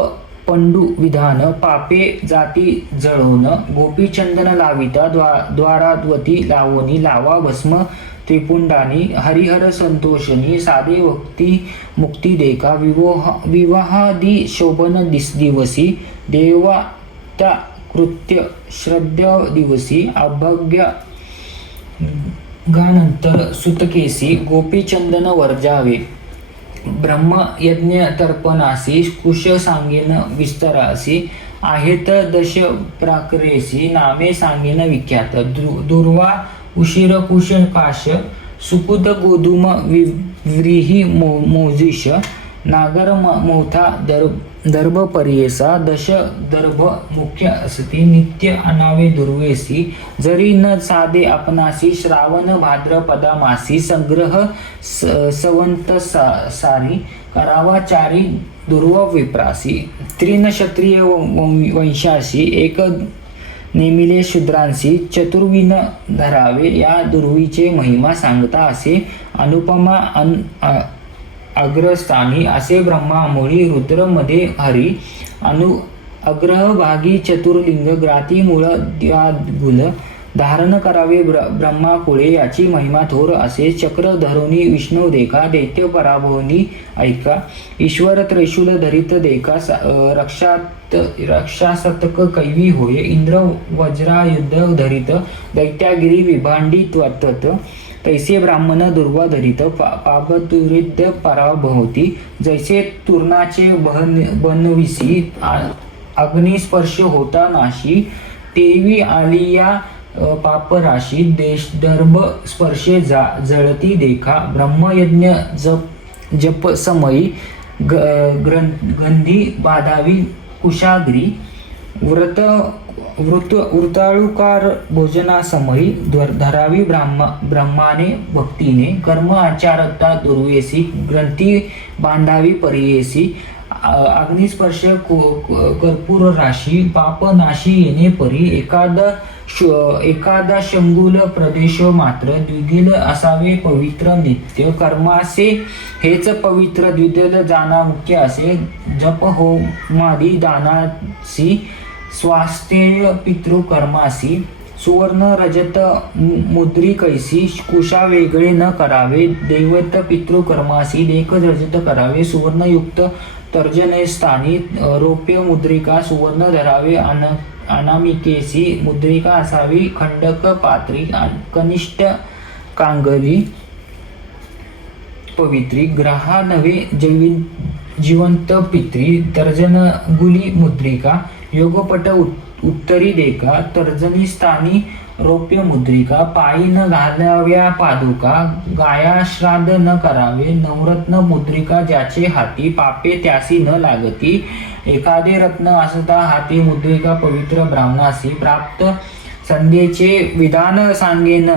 पंडू विधान पापे जाती जळवून गोपीचंदन लाविता द्वाराद्वती लावणी लावा भस्म त्रिपुंडानी हरिहर संतोषणी साधे भक्ती मुक्ती देखा विवाहादी शोभन दिवसी देवता कृत्य श्रद्धा दिवसी अभग्य गानंतर सुतकेसी गोपीचंदन वर्जावे ब्रह्म यज्ञ तर्पणासी कुश सांगेन विस्तरासी आहेत दश प्राकरेसी नामे सांगेन विख्यात दुर्वा उशीर कुशकाश सुकुत गोधूम व्रीही मोजिश नागर मौथा दर्भ परियेसा दश दर्भ मुख्य असती नित्य अनावे दुर्वेसी जरी न साधे आपणासी श्रावण भाद्रपदा मासी संग्रह सवंत सारी करावा चारी दुर्व विप्रासी त्रिनक्षत्रिय वंशाशी एक नेमिले शूद्रांशी चतुर्विन धरावे या दुर्वीचे महिमा सांगता असे अनुपमा अग्रस्थानी असे ब्रह्मामुळी रुद्र मध्ये हरी अग्रभागी चतुर्लिंग ग्राती मूळ द्वादगुल धारण करावे ब्रह्माकुळे याची महिमा थोर असे चक्र धरुनी विष्णू देखा दैत्य पराभवनी ऐका ईश्वर त्रिशूल धरित देखा रक्षासतक कैवी होय इंद्र वज्रायुध धरित दैत्यागिरी विभांडी त्वत्त तैसे ब्राह्मण दुर्वा धरित पापतुरिद्ध पराभवती जैसे तूर्णाचे बनविसी अग्निस्पर्श होता नाशी तेवी आलिया पापराशी देश दर्भ स्पर्शे जळती देखा ब्रह्मयज्ञ जप समयी गंधी बाधावी कुशाग्री वृताळुकार भोजनासमयी धरावी ब्रह्माने भक्तीने कर्म आचारता दुर्वेसी ग्रंथी बांधावी परियेसी अग्निस्पर्श कर्पूर राशी पापनाशी येणे परी एखादा शंगुल प्रदेश मात्र द्विदिल असावे पवित्र नित्य कर्मासे हेच पवित्र द्विदिल जाना मुख्य असे जप होमादी दानासी स्वास्थ्य पितृकर्मासी सुवर्ण रजत मुद्रिकैसी कुशा वेगळे न करावे. दैवत पितृकर्मासी देख रजत करावे. सुवर्णयुक्त तर्जने स्थानी रौप्य मुद्रिका सुवर्ण धरावे. अनामिकेसी मुद्रिका असावी. खंडक पात्री कनिष्ठ कांगली पवित्री. ग्रहा नवे जिवंत पित्री. तर्जनगुली मुद्रिका. योगपट उत्तरी देका. तर्जनी स्थानी रौप्य मुद्रिका. पायी न घालाव्या पादुका. गाया श्राद्ध न करावे. नवरत्न मुद्रिका ज्याचे हाती. पापे त्यासी न लागती. एखादे रत्न असता हाती मुद्रिका पवित्र ब्राह्मणासी. प्राप्त संध्येचे विधान सांगेन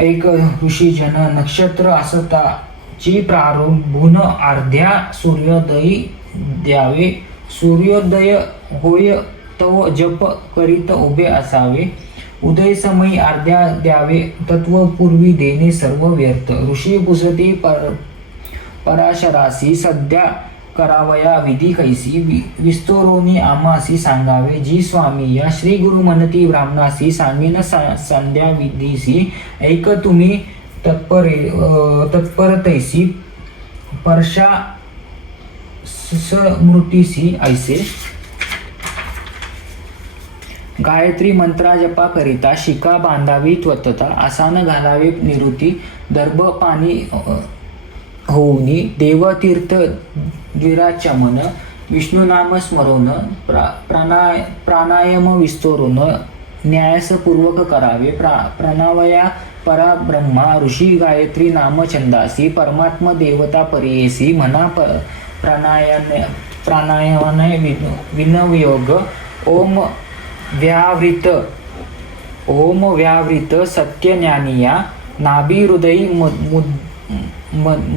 एक ऋषीजन. नक्षत्र असताची प्रारंभून अर्ध्या सूर्योदयी द्यावे. सूर्योदय होय तव जप करीत उभे असावे. उदय समयी अर्ध्या द्यावे. तत्वपूर्वी देणे सर्व व्यर्थ. ऋषी पुसते पराशरासी. सध्या करावया विधी कैसी. विस्तोरोनी आमासी सांगावे. जी स्वामी या श्री गुरु म्हणती ब्राह्मणासी. सांगेन संध्या विधीसी. ऐक तुम्ही तत्परतैसी. परशा स्मृतीसी ऐसे. गायत्री मंत्रा जपा करिता. शिका बांधावी त्वतता. आसन घालावे निवृत्ती. दर्भ पाणी होऊनी. देवतीर्थ द्विराचमन. विष्णुनाम स्मरण. प्राणायाम विस्तरून न्यासपूर्वक करावे. प्रणवया पराब्रह्मा. ऋषी गायत्री नाम छंदासी. परमात्मा देवता परियेसी. म्हणा प्राणायामाने विनवयोग. ओम व्यावृत सत्यज्ञानिया. नाभी हृदयी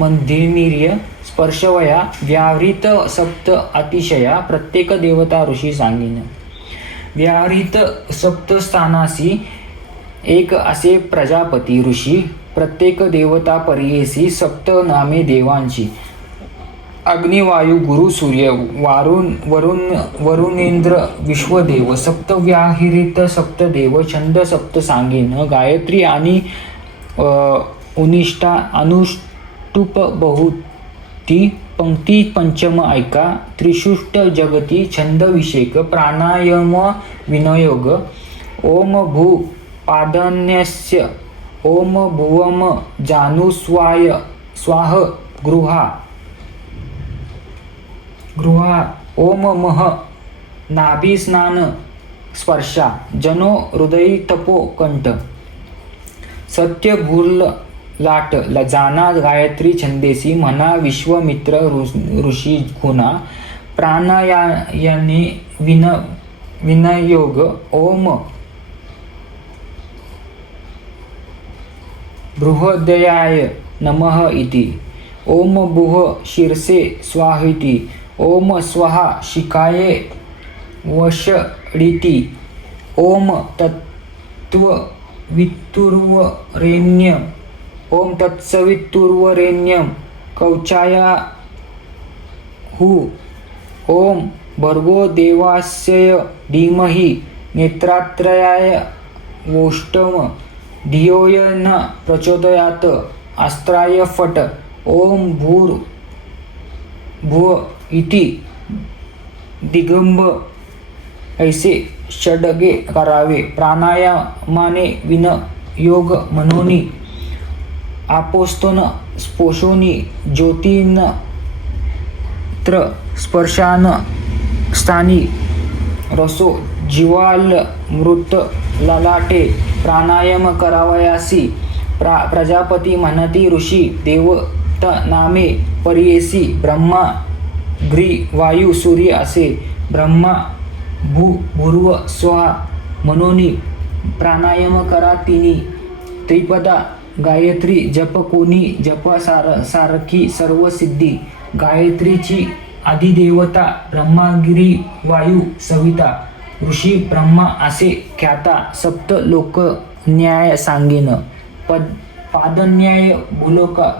मंदिर्य स्पर्शवया. व्यावृत सप्त अतिशया. प्रत्येक देवता ऋषी सांगिन. व्यावृत सप्तस्थानासी. एक असे प्रजापती ऋषी. प्रत्येक देवता परियेसी. सप्त नामे देवांची. अग्नि वायू गुरु सूर्य. वरुणेंद्र विश्वदेव. सप्त व्याहृत सप्त देव. छंद सप्त सांगेन. गायत्री आणि उनिष्ठा अनुष्टुप बहुती. पंक्ती पंचम ऐका. त्रिशुष्ट जगती छंद विषेक. प्राणायाम विनयोग. ओम भू पादन्यस्य. ओम भुवम जानुस्वाय स्वाह गृहा. ओम मह नाभी स्नान स्पर्शा. जनो हृदयी तपो कंठ. सत्य गुल लाट जाना. गायत्री छंदेसी. म्हणा विश्वमित्र ऋषी गुणा. प्राणायाने विनयोग. ओम बृहदयाय नमः इति. ओम भुः शीर्षे स्वाहिति. ओम स्वहा शिखाये वषडिति. ओम तत्सवितुर्वरेण्यम्. ओम तत्सवितुर्वरेण्यं कवचायाहु. ओम भर्गो देवास्य धीमहि नेत्रात्रयाय वोष्टम. धियो यो न प्रचोदयात् अस्त्राय फट. ओम भूर्भुव इति दिगंब ऐसे षडगे करावे. प्राणायामाने विनयोग मनोनी. आपोस्तन स्पोषोनी. ज्योतिनत्र स्पर्शान स्थानी. रसो जीवाल मृत ललाटे. प्राणायाम करावयासी. प्रजापती म्हणती ऋषी. देवत नामे परियेसी. ब्रह्मा ग्री वायू सूर्य असे. ब्रह्मा भूर्व स्वाहा मनोनी. प्राणायाम करा तिनी. त्रिपदा गायत्री जप कोणी. जप सारखी सर्व सिद्धी. गायत्रीची आदिदेवता ब्रह्मागिरी वायू सविता. ऋषी ब्रह्मा असे ख्याता. सप्त लोक न्याय सांगेन. पादन्याय भूलोका.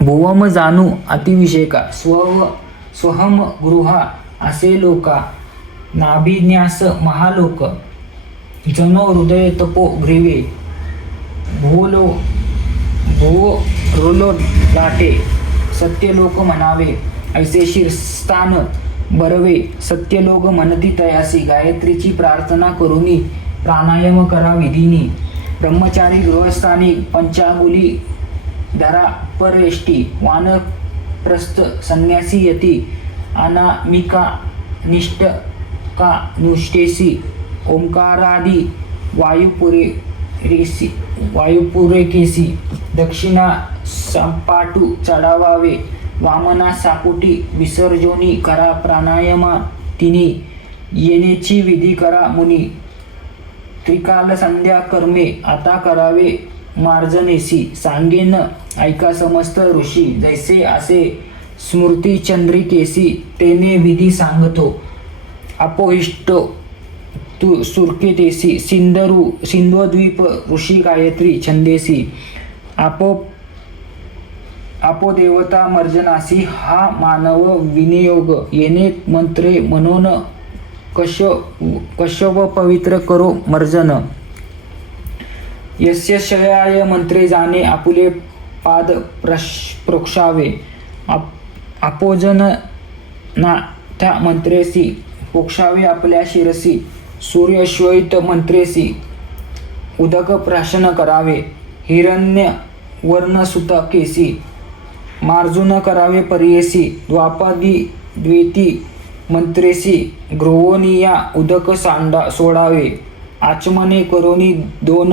भुवम जाणू अतिविषेका. स्वहम गृहा असे लोका. नाभिन्यास महालोक. जनो हृदय तपो ग्रीवे भूलो रोलो लाटे सत्यलोक म्हणावे ऐसे शिरस्थान बरवे सत्यलोक म्हणती तयासी गायत्रीची प्रार्थना करुनी प्राणायाम करा विधीनी ब्रह्मचारी गृहस्थानी पंचांगुली धरा परेष्टी वानप्रस्थ संन्यासी यती अनामिका निष्ठका नुष्टेसी ओंकारादी वायुपुरेकेसी दक्षिणा संपाटू चढावावे वामना साकुटी विसर्जोनी करा प्राणायामा तिनी येण्याची विधी करा मुनी त्रिकाल संध्या कर्मे आता करावे मार्जनेसी सांगेन ऐका समस्त ऋषी जैसे असे स्मृती चंद्रिकेसी तेने विधी सांगतो अपोहिष्टो तू सुरकेतेसी सिंधुद्वीप ऋषी गायत्री छंदेसी देवता मर्जनासी हा मानव विनियोग येणे मंत्रे म्हणून कशव पवित्र करो मर्जन यस्य शयाय मंत्रे जाणे आपुले पाद प्रोक्षावे आपोजन ना त्या मंत्रेसी पोक्षावे आपल्या शिरसी सूर्यश्वैत मंत्रेसी उदक प्राशन करावे हिरण्य वर्णसुत केसी मार्जुन करावे परियेसी द्वापादी द्वेती मंत्रेसी गृहोनिया उदक सोडावे आचमने करोनी दोन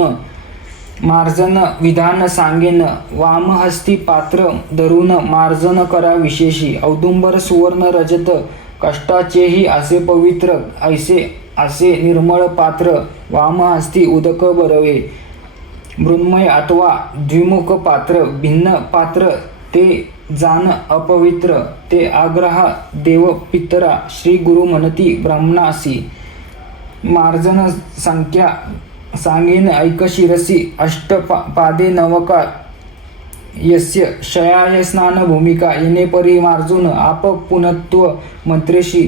मार्जन विधान सांगेन वामहस्ती पात्र धरून मार्जन करा विशेषी औदुंबर सुवर्ण रजत कष्टाचेही असे पवित्र असे निर्मळ पात्र वामहस्ती उदक बरवे मृन्मय अथवा द्विमुख पात्र भिन्न पात्र ते जाण अपवित्र ते आग्रह देव पितरा श्री गुरु म्हणती ब्राह्मणासी मार्जन संख्या सांगेन ऐक शिरसी अष्ट पादे नवका यस्य शयाय स्नान भूमिका येणे परी मार्जुन आप पुनत्व मंत्रेशी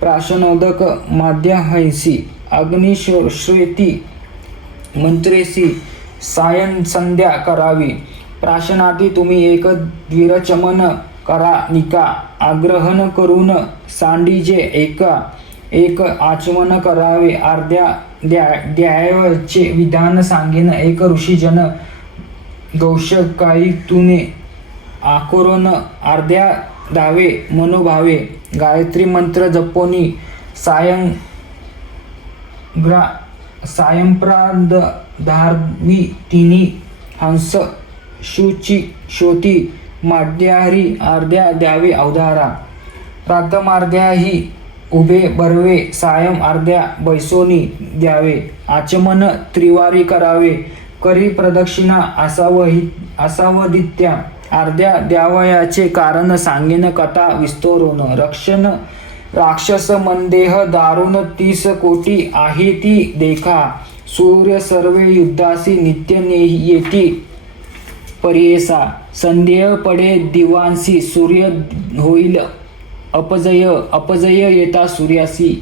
प्राशनोदक माध्यहंसी अग्निश्वेती मंत्रेसी सायन संध्या करावी प्राशनाती तुम्ही एक द्विरचमन करा निका आग्रहण करून सांडीजे एक आचमन करावे अर्ध्या द्यायचे विधान सांगेन एक ऋषीजन गौशकाई तुने आकोरण अर्ध्या दावे मनोभावे गायत्री मंत्र जपोनी सायंप्रांद धारवी तिनी हंस शुची शोती माड्याहरी अर्ध्या द्यावे अवधारा प्रातमार्ध्याही उभे बरवे सायं अर्ध्या बैसोनी द्यावे आचमन त्रिवारी करावे करी प्रदक्षिणा असावदित्या अर्ध्या द्यावयाचे कारण सांगेन कथा विस्तोरून रक्षण राक्षस मंदेह दारुण 30 कोटी आहे ती देखा सूर्य सर्वे युद्धासी नित्य येती परियेसा संदेह पडे दिवांसी सूर्य होईल अपजय येता सूर्यासी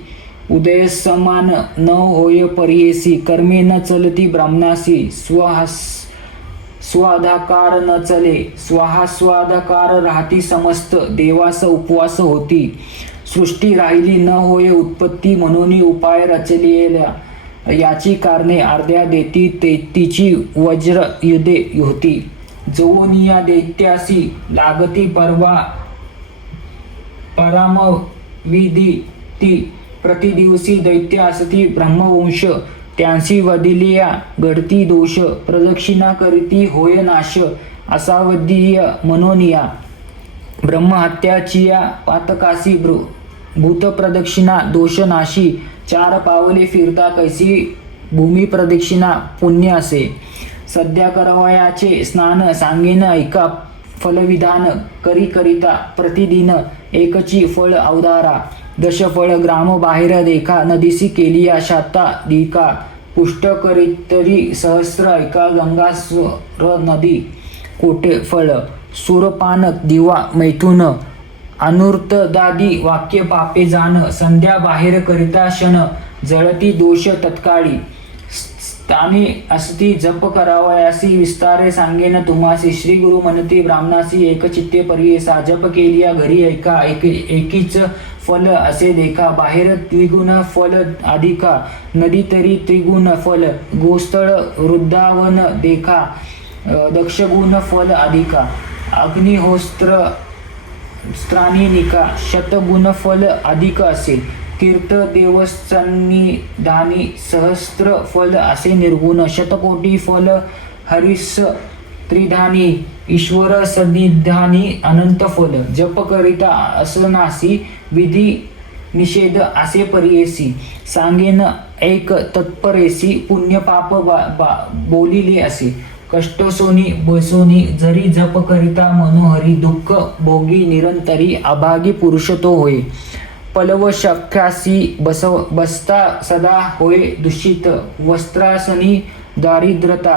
उदय समान न होय परियेसी कर्मे न चलती ब्राह्मणासी स्वाधाकार न चले स्वाहास्वाधाकार राहती समस्त देवास उपवास होती सृष्टी राहिली न होय उत्पत्ती म्हणून उपाय रचलेल्या याची कारणे अर्ध्या देती तिची वज्र युधे होती जवोनिया दैत्यासी लागती परामविधी ती प्रतिदिवसी दैत्य असती ब्रह्मवंश त्यांसी वदिलिया घडती दोष प्रदक्षिणा करीती होय नाश असावधीय मनोनिया ब्रह्महत्याचिया पातकासी भूत प्रदक्षिणा दोषनाशी 4 पावले फिरता कैसी भूमी प्रदक्षिणा पुण्य असे सध्या करवयाचे स्नान सांगेन ऐका फलविधान करिता प्रतिदिन एकची फळ अवधारा दशफळ ग्राम बाहेर देखा नदीसी केलिया शाता दिका पुष्ट करीतरी सहस्र ऐका गंगास्वर नदी कोटे फळ सूरपानक दिवा मैथुन अनूर्त दादी वाक्य पापे जाण संध्या बाहेर करिता क्षण जळती दोष तत्काळी स्थाने असती जप करावयासी विस्तारे सांगेन तुम्हासी. श्री गुरु म्हणती ब्राह्मणासी एकचित्ते परियेसा. जप केलिया घरी ऐका एकीच फल असे देखा. बाहेर द्विगुण फल अधिका नदी तरी त्रिगुण फल. गोस्थळ वृंदावन देखा दक्षगुण फल अधिका. अग्निहोस्त्र स्त्रानी निका शतगुण फल अधिक असे. तीर्थ देवस्थानी सहस्त्र फल असे निर्गुण. शतकोटी फल हरिस त्रिधानी ईश्वर सन्निधानी अनंत फल. जप करिता असनासी विधी निषेध असे परियेसी. सांगेन एक तत्परेसी पुण्य पाप बोलिले असे. कष्टसोनी बसोनी जरी जप करिता मनोहरी. दुःख भोगी निरंतरी अभागी पुरुष तो होय. पलव शक्यासी बसता सदा होय दूषित. वस्त्रासनी दारिद्रता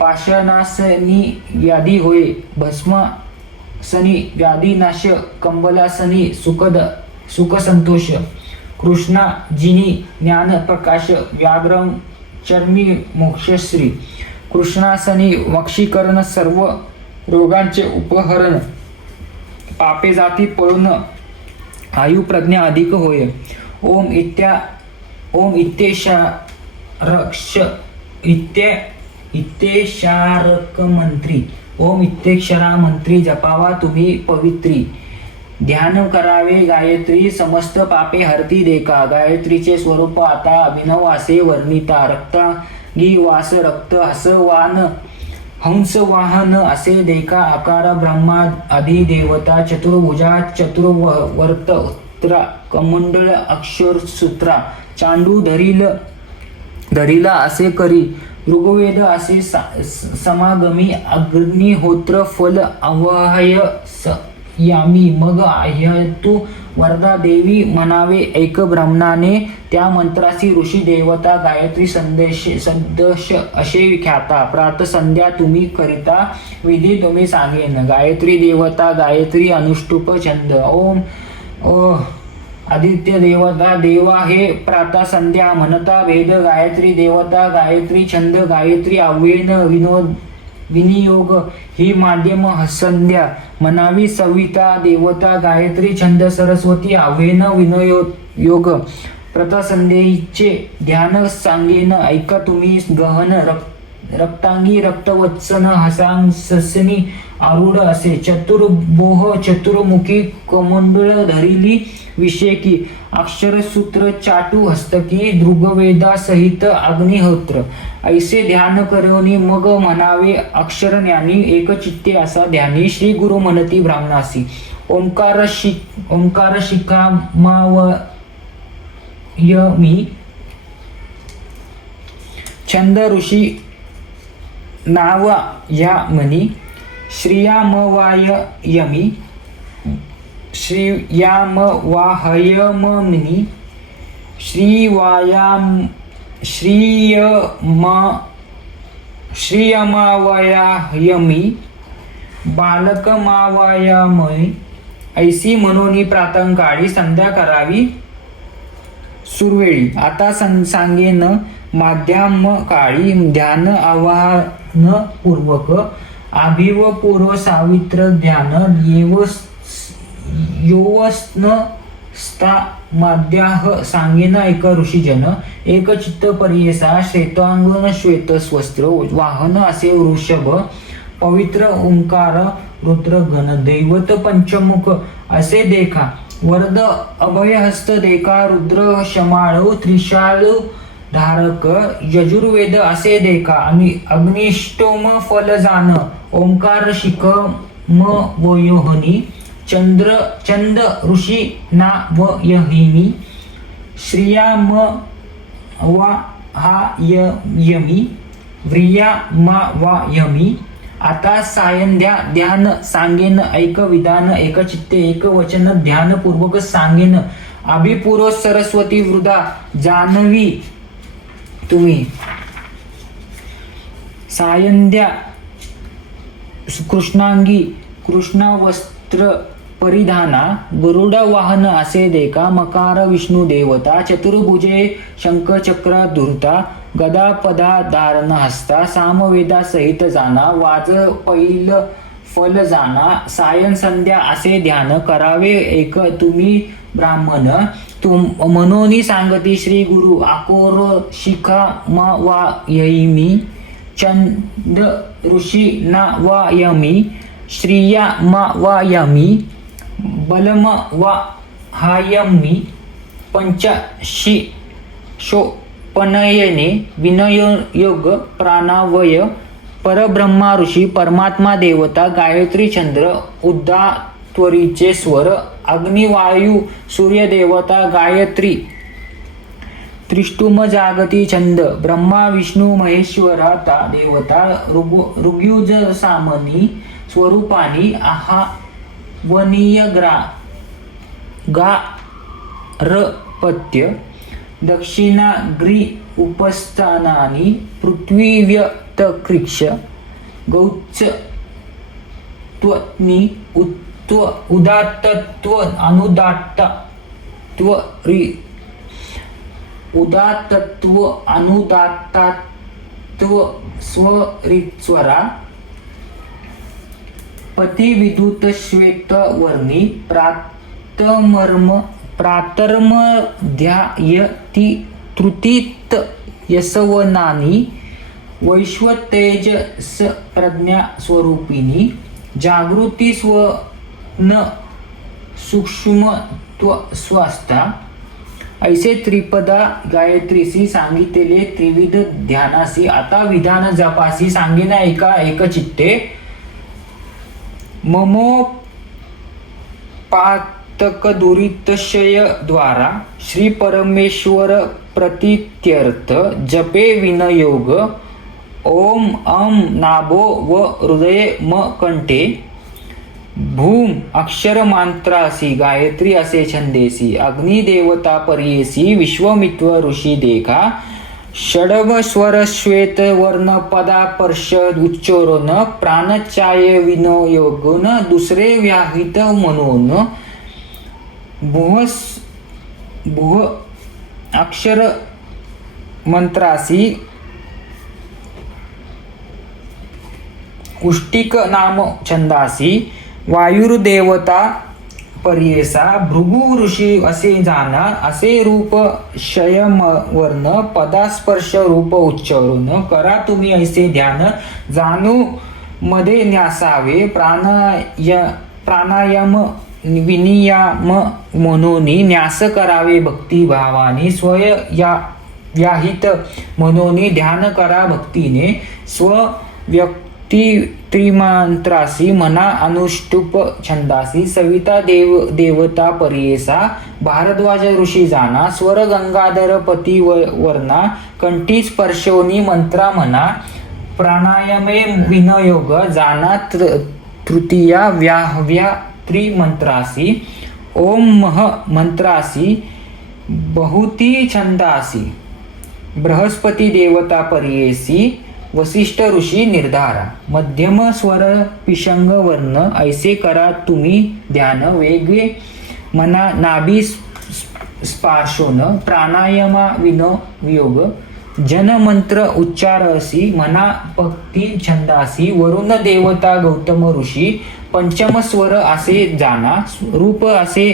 पाषाणासनी व्याधी होय. भस्मासनी व्याधीनाश कंबलासनी सुख संतोष. कृष्णा जिनी ज्ञान प्रकाश व्याघ्रम चर्मी मोक्षश्री. कृष्णासनी वक्षीकरण सर्व रोगांचे उपहरण. पापे जाती पळून आयु प्रज्ञा अधिक होय. ओम इत्तेशारक मंत्री. ओम इत्तेक्षरा मंत्री जपावा तुम्ही पवित्री. ध्यान करावे गायत्री समस्त पापे हरती देखा. गायत्रीचे स्वरूप आता अभिनव असे वर्णिता. रक्तांगी वास रक्त हसवान हंस वाहन असे देखा. आकार ब्रह्मा आदी देवता चतुर्भुजा चतुर्वर्त उत्तरा कमंडळ अक्षरसूत्रा. चांडू धरिला असे करी. ऋग्वेद असे समागमी. अग्निहोत्र फल अवहय यामी. मग तू वरदा देवी म्हणावे ऐक ब्रह्मणाने. त्या मंत्रासी ऋषी देवता गायत्री संदेश असे ख्याता. प्रात संध्या तुम्ही करिता विधी तुम्ही सांगेन. गायत्री देवता गायत्री अनुष्टुप छंद. ओम आदित्य देवता देवा हे प्राता संध्या म्हणता भेद. गायत्री देवता गायत्री छंद गायत्री आव्येन विनियोग ही माध्यम संध्या म्हणावी. सविता देवता गायत्री छंद सरस्वती आव्येन विनयोग. प्रतासंध्येचे ध्यान सांगेन ऐका तुम्ही गहन. रक्तांगी रक्तवत्सन हसांसनी आरूढ असे. चतुर्बोह चतुर्मुखी कमंडळ धरिली विषेकी. अक्षरसूत्र चाटू हस्तकी. दृग्वेदा सहित अग्निहोत्र. ऐसे ध्यान करोनी मग म्हणावे अक्षरज्ञानी. एकचित्ते असा ध्यानी. श्री गुरु म्हणती ब्राह्मणासी. ओंकार शिखामावयमी. छंद ऋषी नाव या मनी. श्रियामवायमी. श्रियामवाहयमनी. श्रियमावयायमी. बालकमावयामय. ऐसी म्हणून प्रातःकाळी संध्या करावी सुरवेळी. आता सांगेन माध्याम काळी. ध्यान आवाहन पूर्वक. आभिव पूर्व सावित्र ध्यान. योवस्न स्था माध्याह सांगेन ऐक ऋषीजन. एक चित्त परियेसा. श्वेतांगण श्वेत वस्त्र वाहन असे वृषभ. पवित्र ओंकार रुद्रगण. दैवत पंचमुख असे देखा. वरद अभयहस्त देखा. रुद्र शमाळू त्रिशाळू धारक. यजुर्वेद असे देखा. आणि अग्निष्टोम फल जान. ओंकार शिखम वयोहनी. चंद ऋषी ना वयहिनी. श्रियाम वाहायमी. व्रियामावायमी. आता सायंध्या ध्यान सांगेन ऐक विधान. एक चित्ते एक वचन ध्यान पूर्वक सांगेन. अभिपूर्व सरस्वती वृदा जानवी तुम्ही. सायंध्या कृष्णांगी. कृष्णा वस्त्र परिधाना. गरुड वाहन असे देखा. मकार विष्णू देवता. चतुर्भुजे शंख चक्र धुरता. गदा पदा धारण हस्ता सामवेदा सहित जाणा वाज पैल फल जाणा सायन संध्या असे ध्यान करावे एक तुम्ही ब्राह्मण मनोनी सांगती श्री गुरु आकोर शिखा मा वा यमी चंद ऋषी ना वा यमी श्रिया मा वा यमी बलम वा हायमी पंचशी शोपनयने विनयोग प्राणावय परब्रह्मा ऋषी परमात्मा देवता गायत्री चंद्र उदात्वरीचे स्वर अग्निवायू सूर्य देवता गायत्री त्रिष्टुम जागती छंद ब्रह्मा विष्णू महेश्वराता देवता ऋग्युज सामनी स्वरूपानी आहावनीय गारपत्य दक्षिणाग्री उपस्थानानी पृथ्वीव्यतकृक्ष गौच त्वनी उदात्तत्व अनुदात्तत्व उदात्तत्व अनुदात्तत्व स्वरित्स्वरा पती विद्युत श्वेत वर्णी प्रातर्मध्यायती तृतीत यसवनानी वैश्वतेजस प्रज्ञा स्वरूपिणी जागृती स्वप्न सूक्ष्म स्वास्था ऐसे त्रिपदा गायत्रीसी सांगितले त्रिविध ध्यानासी आता विधान जपासी सांगेना एका एकचित्ते ममोपातक दुरितशय द्वारा श्री परमेश्वर प्रतीत्यर्थ जपे विनयोग ओम अम नाभो व हृदय म कंठे भूम अक्षर मंत्रासी गायत्री असे छंदेसी अग्निदेवता पर्येसी विश्वमित्व ऋषी देखा षडव स्वर श्वेत वर्ण पदा पर्श उच्चारण प्राणचाय विनयोगन दुसरे व्याहित म्हणून भुह अक्षर मंत्रासी उष्टिक नाम छंदासी वायुर्देवता पर्येसा भृगु ऋषी असे जाणा असे रूप शयम वर्ण पदास्पर्श रूप उच्चारण करा तुम्ही ऐसे ध्यान जाणू मध्ये न्यासावे प्राणायाम विनियाम म्हणून न्यास करावे भक्ती भावाने स्वय व्याहित म्हणून ध्यान करा भक्तीने स्व त्रिमंत्रासी मना अनुष्टुप छंदासी सविता देवता पर्येसा भारद्वाज ऋषी जाणा स्वर गंगाधर पती वर्णा कंठी स्पर्शोनी मंत्रा म्हणा प्राणायामे विनयोग जाणा तृतीया व्याहव्या त्रिमंत्रासी ओम मह मंत्रासी बहुती छंदासी बृहस्पती देवता पर्येसी वसिष्ठ ऋषी निर्धारा मध्यम स्वर पिशंग वर्ण ऐसे करा तुम्ही ध्यान वेगळे मना नाभी स्पार्शोन प्राणायामा विनयोग जनमंत्र उच्चारसी मना भक्ती छंदासी वरुण देवता गौतम ऋषी पंचम स्वर असे जाणा रूप असे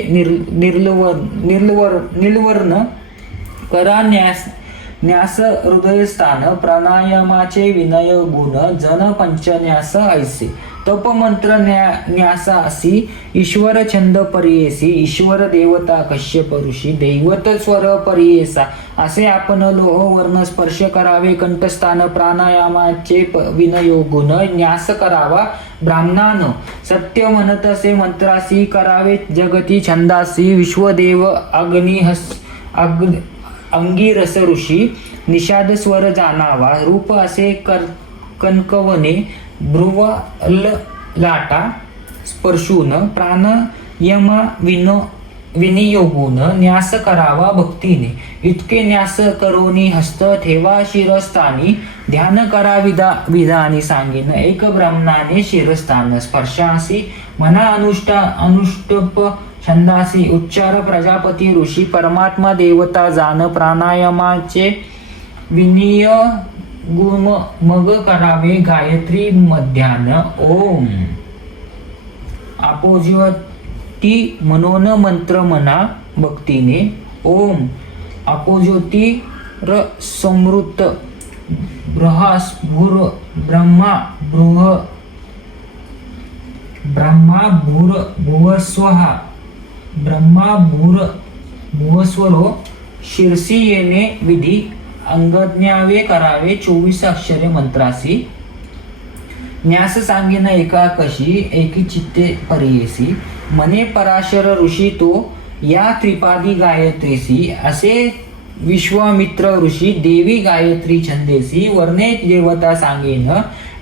निर्वर्ण करा न्यास हृदयस्थान प्राणायामाचे विनय गुण जन पंचन्यास ऐसे तप मंत्र न्यासासी ईश्वर छंद पर्येसी ईश्वर देवता कश्यप ऋषी दैवत स्वर पर्येसा असे आपण लोह वर्ण स्पर्श करावे कंठस्थान प्राणायामाचे विनय गुण न्यास करावा ब्राह्मणान सत्य म्हणत असे मंत्रासी करावे जगती छंदासी विश्वदेव अंगिरस ऋषी निषाद स्वर जाणावा रूप असे कणकवने भ्रुवल लाटा स्पर्शून प्राणयम विनियोगून न्यास करावा भक्तीने इतके न्यास करोनी हस्त ठेवा शिरस्थानी ध्यान करा विधानी सांगेन एक ब्राह्मणाने शिरस्थान स्पर्शासी मना अनुष्टप छंदासी उच्चार प्रजापती ऋषी परमात्मा देवता जाण प्राणायामाचे विनिय गुम मग करावे गायत्री मध्यान ओम. आपोज्योती मनोन मंत्र म्हणा भक्तीने ओम. आपोज्योती र समृत बृहास भूर ब्रह्मा भूर भुवस्वहा ब्रह्मा भूर भुवस्वरो शिरसी येणे विधी अंगज्ञावे करावे 24 अक्षरे मंत्रासी. न्यास सांगेन एका कशी एकी चित्ते परियेसी मने पराशर ऋषी तो या त्रिपादी गायत्रीसी. असे विश्वामित्र ऋषी देवी गायत्री छंदेसी वर्णे देवता सांगेन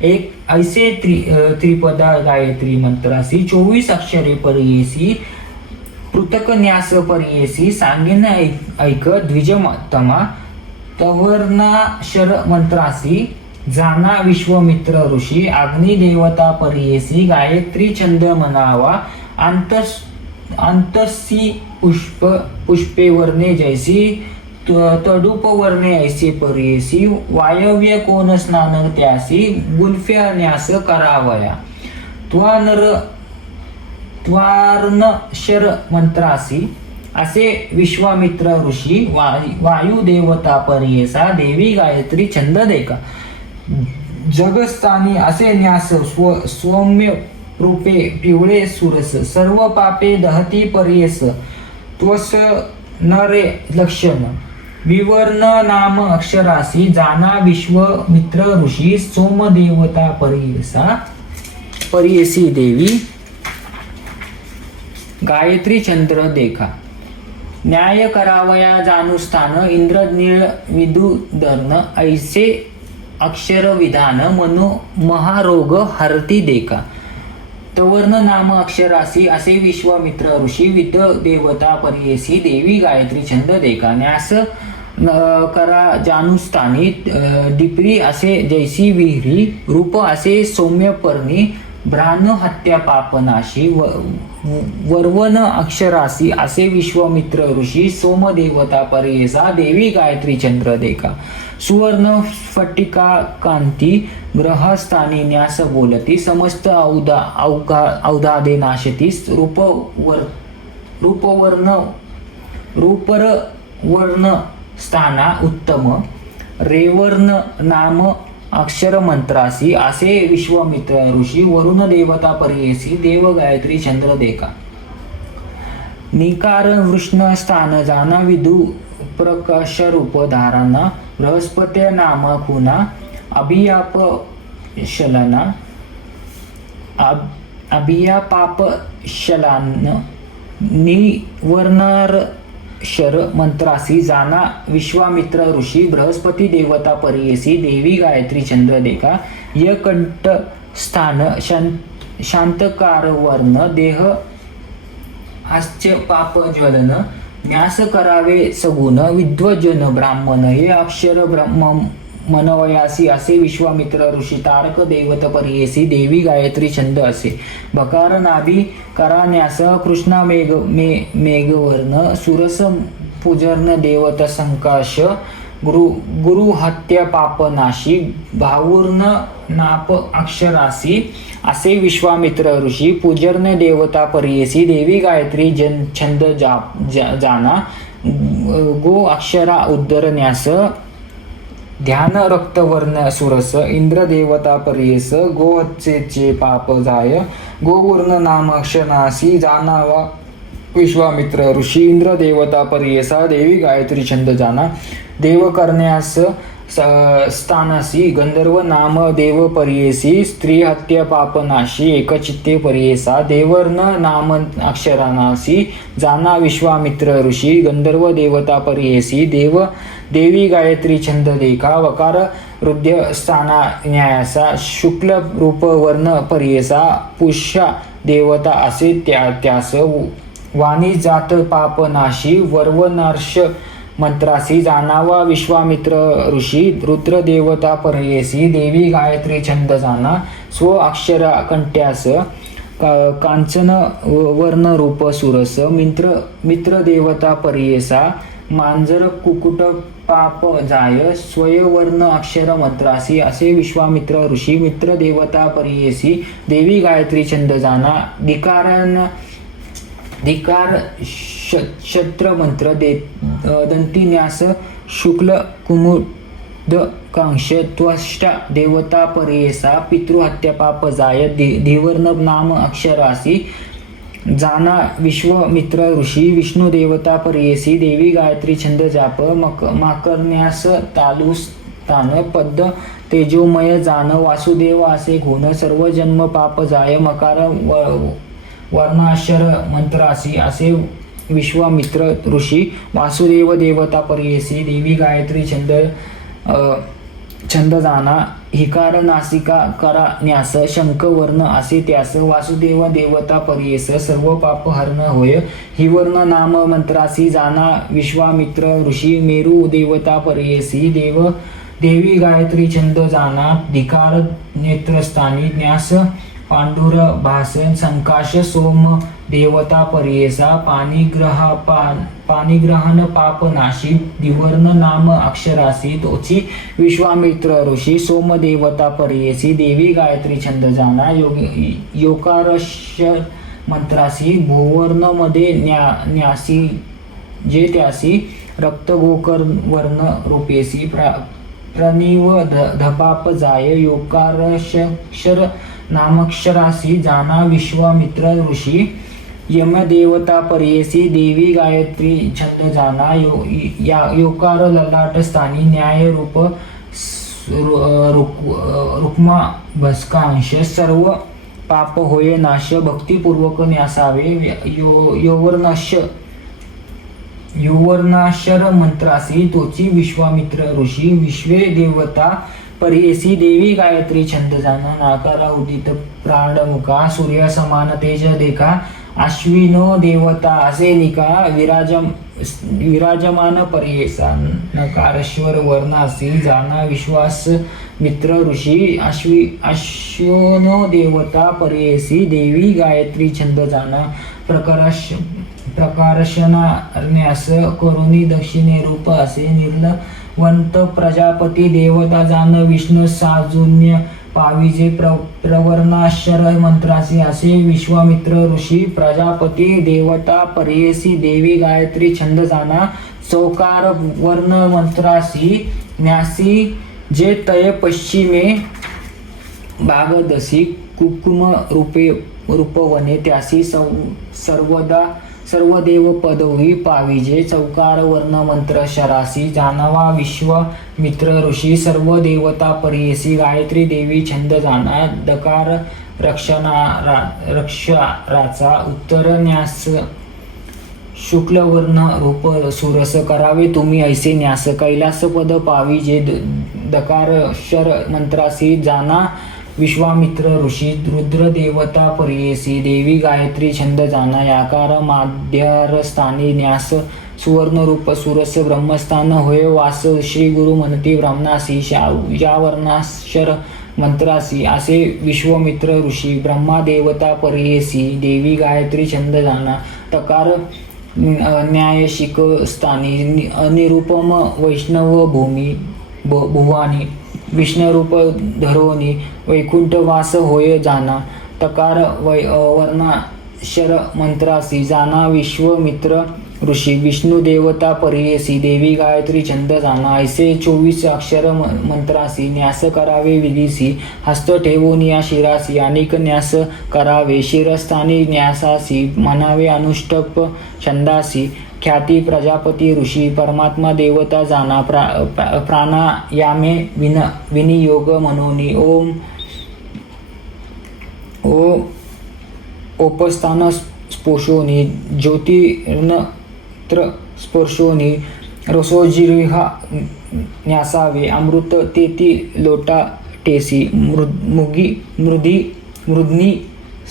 एक ऐसे त्रिपदा गायत्री मंत्रासी 24 अक्षरे परियेसी पृथक न्यास परियेसी सांगेन ऐक द्विजतमा तवर्णाक्षर मंत्रासी. जाना विश्वामित्र ऋषी अग्नि देवता परियेसी गायत्री छंद म्हणावा अंतसी पुष्पे वर्णे जैसी तडूप वर्णे ऐसे परियेसी वायव्य कोण स्नान त्यासी गुल्फ्या न्यास करावया. त्वार्णशर मंत्रासी. असे विश्वामित्र ऋषी वायू देवता परियेसा देवी गायत्री छंद देका. जगस्थानी असे न्यास सौम्य रूपे पिवळे सुरस सर्व पापे दहती परियेस त्वस नरे लक्षण विवर्ण नाम अक्षरासी. जाना विश्वामित्र ऋषी सोमदेवता परियेसी देवी गायत्री चंद्र देखा. न्याय करावया जानुस्थान इंद्रनीळ विदुधर्न ऐसे अक्षर विधान मनो महारोग हरती देखा. तवर्ण नाम अक्षरासी असे विश्वामित्र ऋषी विद देवता परियेसी देवी गायत्री छंद देखा. न्यास करा जानुस्थानी डिपरी असे जैसी विहिरी रूप असे सौम्य पर्णी भ्रान हत्या पापनाशी वर्वन अक्षरासी असे विश्वामित्र ऋषी सोमदेवता परियेसा देवी गायत्री चंद्र देखा. सुवर्ण स्फटिका कांती ग्रहस्थानी न्यास बोलती समस्त औदादे नाशती. रूपर वर्ण स्थाना उत्तम रेवर्ण नाम अक्षर मंत्रासी. असे विश्वामित्र ऋषी वरुण देवता परियेसी देव गायत्री चंद्र देखा. निकार वृष्ण स्थान जाना विदु प्रकाश रूप धारणा बृहस्पती नाम खुना अभियाप शलना अभियापाप शलान निवर्णार शर मंत्रासी. जाना विश्वामित्र ऋषी बृहस्पती देवता परियेसी देवी गायत्री चंद्र देखा. यकंठ स्थान शांतकार वर्ण देह हास्य पाप ज्वलन न्यास करावे सगुण विद्वजन ब्राह्मण हे अक्षर ब्रह्म मनवयासी. असे विश्वामित्र ऋषी तारक देवत परियेसी देवी गायत्री छंद असे. बकार नाभी करा न्यास कृष्णा मेघवर्ण सुरस पूजर्ण देवत संकाश गुरु हत्या पापनाशी भावूर्ण नाप अक्षरासी. असे विश्वामित्र ऋषी पूजर्ण देवता परियेसी देवी गायत्री छंद जाना गो अक्षरा उद्धर न्यास ध्यान रक्तवर्ण सुरस इंद्र देवता परियेस गोहत्येचे पाप जाय गोवर्ण नाम अक्षनासी. जानावा विश्वामित्र ऋषी इंद्र देवता परियेसा देवी गायत्री छंद जाना. देव करण्यास स्थानासी गंधर्व नाम देव परियेसी स्त्री हत्या पापनाशी एकचित्ते परियेसा देवर्ण नाम अक्षरानासी. जाना विश्वामित्र ऋषी गंधर्व देवता परियेसी देवी गायत्री छंद देखा. वकार हृदय स्थाना न्यायासा शुक्ल रूप वर्ण परियेसा पुष्या देवता असे त्यास वाणी जात पापनाशी वर्वनार्ष मंत्रासी. जानावा विश्वामित्र ऋषी रुद्र देवता परियेसी देवी गायत्री छंद जाना. स्व अक्षरा कंट्यास कांचन वर्ण रूप सुरस मित्र देवता परियेसा मांजर कुकुट पाप जाय स्वयवर्ण अक्षर मंत्रासी असे विश्वामित्र ऋषी मित्र देवता परियेसी देवी गायत्री छंद जाना धिकार शत्र मंत्र दंती न्यास शुक्ल कुमुद कांश त्वष्टा देवता परियेसा पितृहत्या पाप जाय धीवर्ण नाम अक्षरासी जाना विश्वमित्र ऋषी विष्णू देवता परियेसी देवी गायत्री छंद जाप माकरण्यास तालुस्थान पद्ध तेजोमय जान वासुदेव असे गुण सर्व जन्म पाप जाय मकार वर्णाक्षर मंत्रासी असे विश्वामित्र ऋषी वासुदेव देवता परियेसी देवी गायत्री छंद जाना हिकार नासिका करा न्यास शंख वर्ण असे त्यास वासुदेव देवता परियेस सर्व पाप हरण होय हिवर्ण नाम मंत्रासी जाना विश्वामित्र ऋषी मेरू देवता परियेसी देवी गायत्री छंद जाना धिकार नेत्रस्थानी न्यास पांडुर भासन संकाश सोम देवता परियेसा पाणिग्रहण पापनाशी दिवर्ण नाम अक्षरासी तोची विश्वामित्र ऋषी सोम देवता परियेसी देवी गायत्री छंद जाना योकारश्य मंत्रासी भूवर्ण मध्ये न्यासी जे त्यासी रक्तगोकर वर्ण रूपेसी प्रणिव धपाप जाय योकारक्षर नामक्षरासी जाना विश्वामित्र ऋषी यमदेवता परियेसी देवी गायत्री छंद जाना योकार ललाट स्थानी न्याय रूप रुक्मा भस्कांश सर्व पाप होय नाश भक्तिपूर्वक न्यासावे युवर्णाक्षर मंत्रासी तोची विश्वामित्र ऋषी विश्वे देवता परियेसी देवी गायत्री छंद जाना नाकारा उदित प्राणमुखा सूर्य समान तेज देखा अश्विनो देवता असे निका विराजमान परियेसा नकारश्वर वर्णासी जाना विश्वास मित्र ऋषी अश्विनो देवता परियेसी देवी गायत्री छंद जाना प्रकारशनान्यास करुणी दक्षिणे रूप असे निर्लवंत प्रजापती देवता जान विष्णू साजुन्य पाविजे प्रवर्णाक्षर मंत्रासी असे विश्वामित्र ऋषी प्रजापती देवता परियेसी देवी गायत्री छंद जाना चौकार वर्ण मंत्रासी न्यासी जे तय पश्चिमे भागदसी कुकुम रूपवने त्यासी सर्वदेव पदवी पाविजे चौकार वर्ण मंत्र शरासी जानावा विश्वामित्र ऋषी सर्व देवता परियेसी गायत्री देवी छंद जाना दकार रक्षराचा उत्तर न्यास शुक्ल वर्ण रूप सुरस करावे तुम्ही ऐसे न्यास कैलास पद पाविजे दकार शर मंत्रासी जाना विश्वामित्र ऋषी रुद्र देवता परियेसी देवी गायत्री छंद जाना याकार माध्यस्थानी न्यास सुवर्ण रूप सुरस ब्रह्मस्थान होय वास श्री गुरु म्हणती ब्रह्मणासी या वर्णाक्षर मंत्रासी असे विश्वामित्र ऋषी ब्रह्मा देवता परियेसी देवी गायत्री छंद जाना तकार न्यायशिक स्थानी अनिरुपम वैष्णव भुवानी विष्णुरूप धरोनी वैकुंठ वास होय जाना तकार वर्णाक्षर मंत्रासी जाना विश्वमित्र ऋषी विष्णू देवता परियेसी देवी गायत्री छंद जाना ऐसे 24 अक्षर मंत्रासी न्यास करावे विधीसी हस्त ठेवून या शिरासी अनेक न्यास करावे शिरस्थानी न्यासासी म्हणावे अनुष्टप छंदासी ख्याती प्रजापती ऋषी परमात्मा देवता जाना प्राणायामे विनियोग मनोनी ओम उपस्थान स्पोषोनी ज्योतिर्नत्र स्पर्शोनी रसोजिहा न्यासावे अमृत तेती लोटा टेसी मृदनी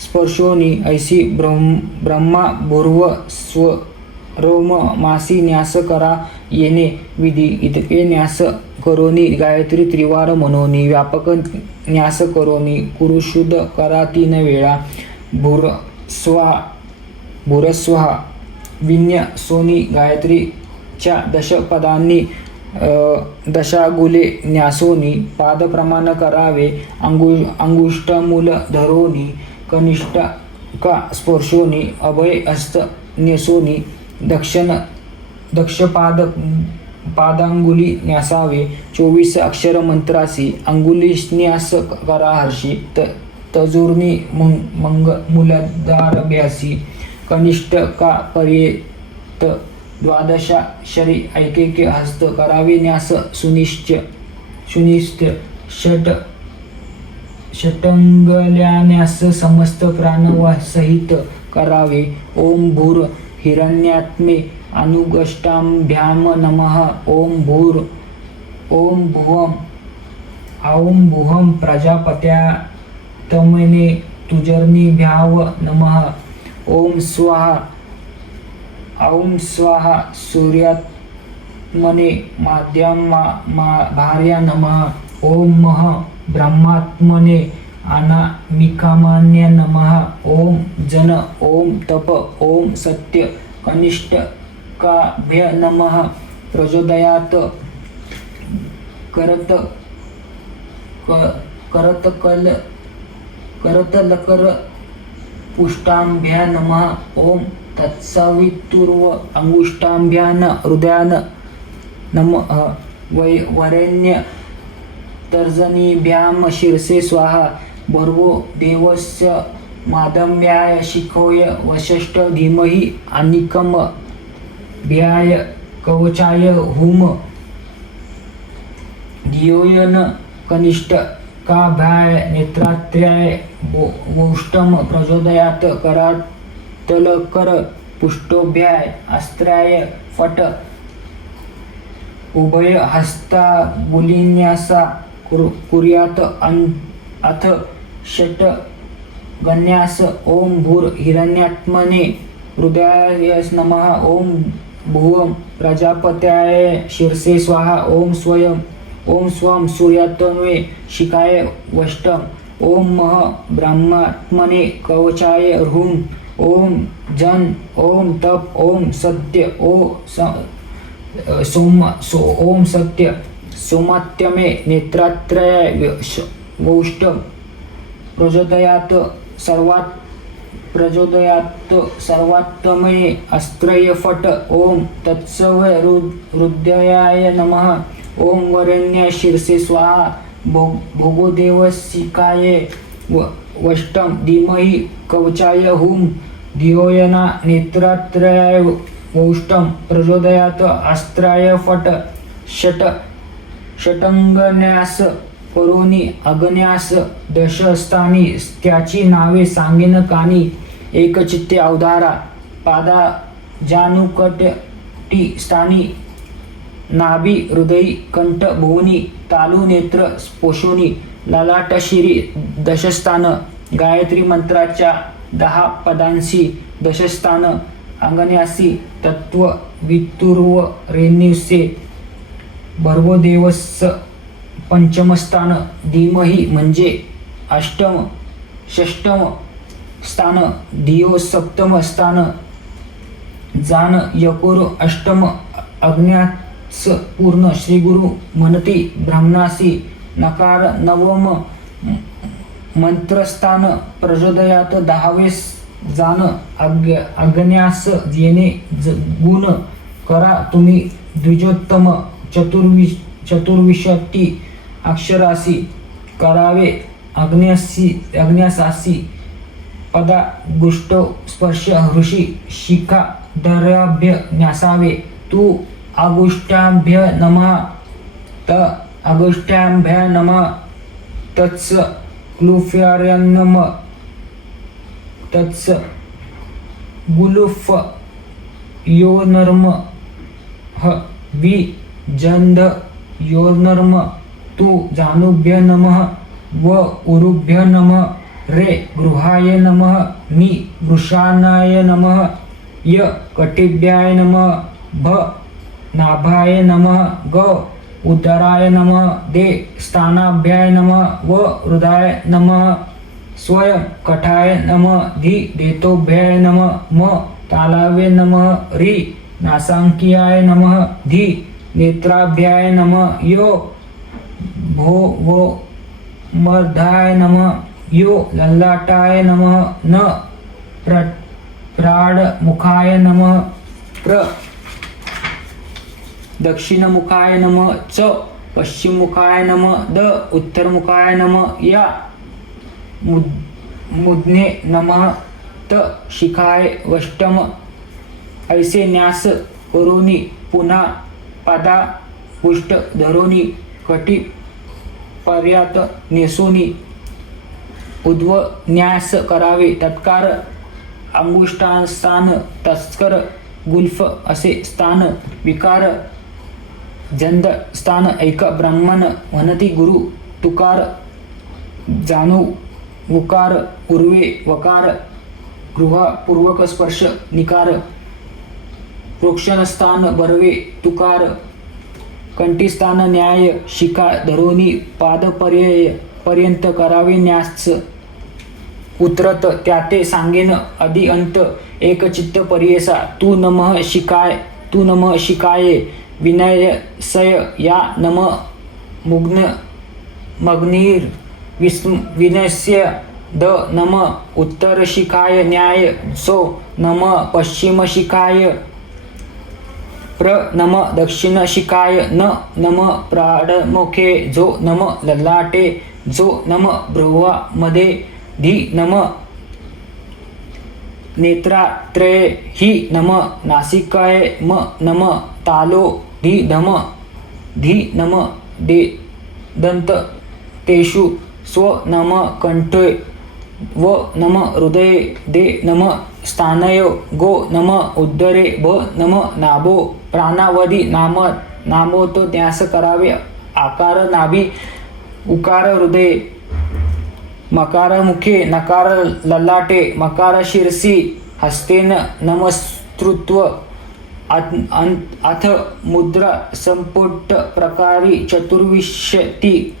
स्पर्शोनी ऐसी ब्रह्मा भूर्व स्व रोम मासी न्यास करा येणे विधी इतके न्यास करोनी गायत्री त्रिवार मनोनी व्यापक न्यास करोनी कुरुशुद्ध करा 3 वेळा भूरस्वा विन्य सोनी गायत्री च्या दशपदांनी दशागुले न्यासोनी पादप्रमाण करावे. अंगुष्ठ मूल धरोनी कनिष्ठका स्पर्शोनी अभय हस्त नेसोनी दक्षपाद पादांगुली न्यासावे. 24 अक्षर मंत्रासी अंगुलीन्यास करा हर्षी. तजूर्नी मूलधारभ्यासी कनिष्ठका पर्यंत 12 ऐकेके हस्त करावे न्यास सुनिश्च षटंगल्यान्यास समस्त प्राणसहित करावे. ओम भूर हिरण्यात्मे अनुगष्टाभ्याम नमः. ओम भुवं प्रजापत्यात्मने तुजर्निभ्याव नमः. ओम स्वाहा सूर्यात्मने भार्या नमः. ओम मह ब्रह्मात्मने अनामिकामान्य नमः. ओम जन ओम तप ओम सत्य कनिष्ठकाभ्य नमः. प्रचोदयात करतलकर पुष्टाभ्या नमः. ओम तत्सवितुर्व अंगुष्टाभ्यान हृदयान नमः. वरेण्य तर्जनीभ्याम शिरसे स्वाहा. भर्गो देवस्य माधव्याय शिखोय वसिष्ठ धीमहि अनिकम भ्याय कवचाय हुम. धियोयन कनिष्ठकाभ्याय नेत्रात्र्याय वौष्टम. प्रचोदयात करातलकर पुष्टोभ्याय अस्त्राय फट. उभय हस्तांगुलीन्यासा कुर्यात अथ षट्गण्यास. ओम भूर हिरण्यात्मने हृदयाय नमः. ओम भुवं प्रजापत्याय शिरसे स्वाहा. ओम स्वं सूर्यात्मने शिखाय वष्टम. ओम मह ब्रह्मात्मने कवचाय ह्रूम. ओम जन ओम तप ओम सत्य ओम सत्य सोमात्यमे नेत्रात्रय वौष्ट. प्रचोदयात सर्वात्मने अस्त्रय फट. ओम तत्सव हृदयाय नमः. ओम वरेण्य शिरसे स्वाहा. भोगोदेवसिकाय वष्टम. धीमहि कवचाय हुम. धियोयना नेत्रात्रयाय वौष्टम. प्रचोदयात अस्त्राय फट. षटंगन्यास करोनी अग्न्यास दशस्थानी. त्याची नावे सांगेन कानी. एकचित्ते अवधारा. पादा जानुकटी स्थानी. नाभी हृदयी कंठ भुवनी. तालू नेत्र पोषोनी. ललाट शिरी दशस्थान. गायत्री मंत्राच्या 10 पदांशी दशस्थान. अंगन्यासी तत्व वितुर्व रेणुसे. भर्गोदेवस पंचमस्थान. धीमहि म्हणजे षष्टम स्थान. धियो सप्तम स्थान. जान यकोर अष्टम. अज्ञास पूर्ण. श्रीगुरु म्हणती ब्राह्मणासी. नकार नवम मंत्रस्थान. प्रचोदयात 10वे जान. अज्ञास येणे गुण करा तुम्ही द्विजोत्तम. चतुर्विशती अक्षरासी करावे अग्न्यासासी. पदा गुष्ट स्पर्श ऋषी शिखा दर्याभ्य न्यासावे. तू आगुष्टाभ्य नमः. अगुष्टाभ्य नमः. तत्स क्लुफ्यार्यन्नम. तत्स गुलुफ योनर्म वि जंध योर्नर्म. तू जानुभ्य नमः. व उरुभ्य नमः. रे गृहाय नमः. मी वृषाणाय नमः. य कटिभ्याय नमः. भ नाभाय नमः. ग उदराय नमः. दे स्थानाभ्याय नमः. व हृदयाय नमः. स्वयं कठाय नमः. धी देतोभ्याय नमः. म तालावे नमः. री नासांकियाय नमः धी नेत्राभ्याय नमः यो भो वो मर्धाय नमः यो ललाटाय नमः न प्राणमुखाय नमः प्र दक्षिणमुखाय नमः च पश्चिममुखाय नमः द उत्तरमुखाय नमः या मुद्ने नमः त शिखाय वष्टम ऐसे न्यास करोनी पुन्हा पादा पुष्ट धरोनी कटी पर्यात नेसोनी उद्व न्यास करावे तत्कार अंगुष्ठास्थान तस्कर गुल्फ असे स्थान विकार जंद स्थान ऐक ब्राह्मण म्हणती गुरु तुकार जाणू उकार उर्वे वकार गृह पूर्वक स्पर्श निकार प्रोक्षणस्थान बरवे तुकार कंठीस्थान न्याय शिखा धरोनी पर्यंत करावे न्यास उतरत त्याते सांगेन आदि अंत एक चित्त परियेसा तू नमः शिकाय विनयसय या नम मुग्न मग्नीर विनस्य द नम उत्तर शिखाय न्याय सो नम पश्चिम शिखाय प्र नम दक्षिण शिखाय न नम प्राणमुखे जो नम ललाटे जो नम भ्रुवा मध्ये धी नम नेत्रात्रये हि नम नासिकाय म नम तालो धी नम दे दंत तेषु स्व नम कंठे व नम हृदये दे नम स्थानयो गो नम उदरे ब नम नाभो प्राणावधी नामो तो न्यास करावे आकार नाभी उकार हृदय मकार मुखे नकार ललाटे मकार शिरसी हस्तेन नमस्तृत्व अथ मुद्रा संपुट प्रकारी चतुर्विंशती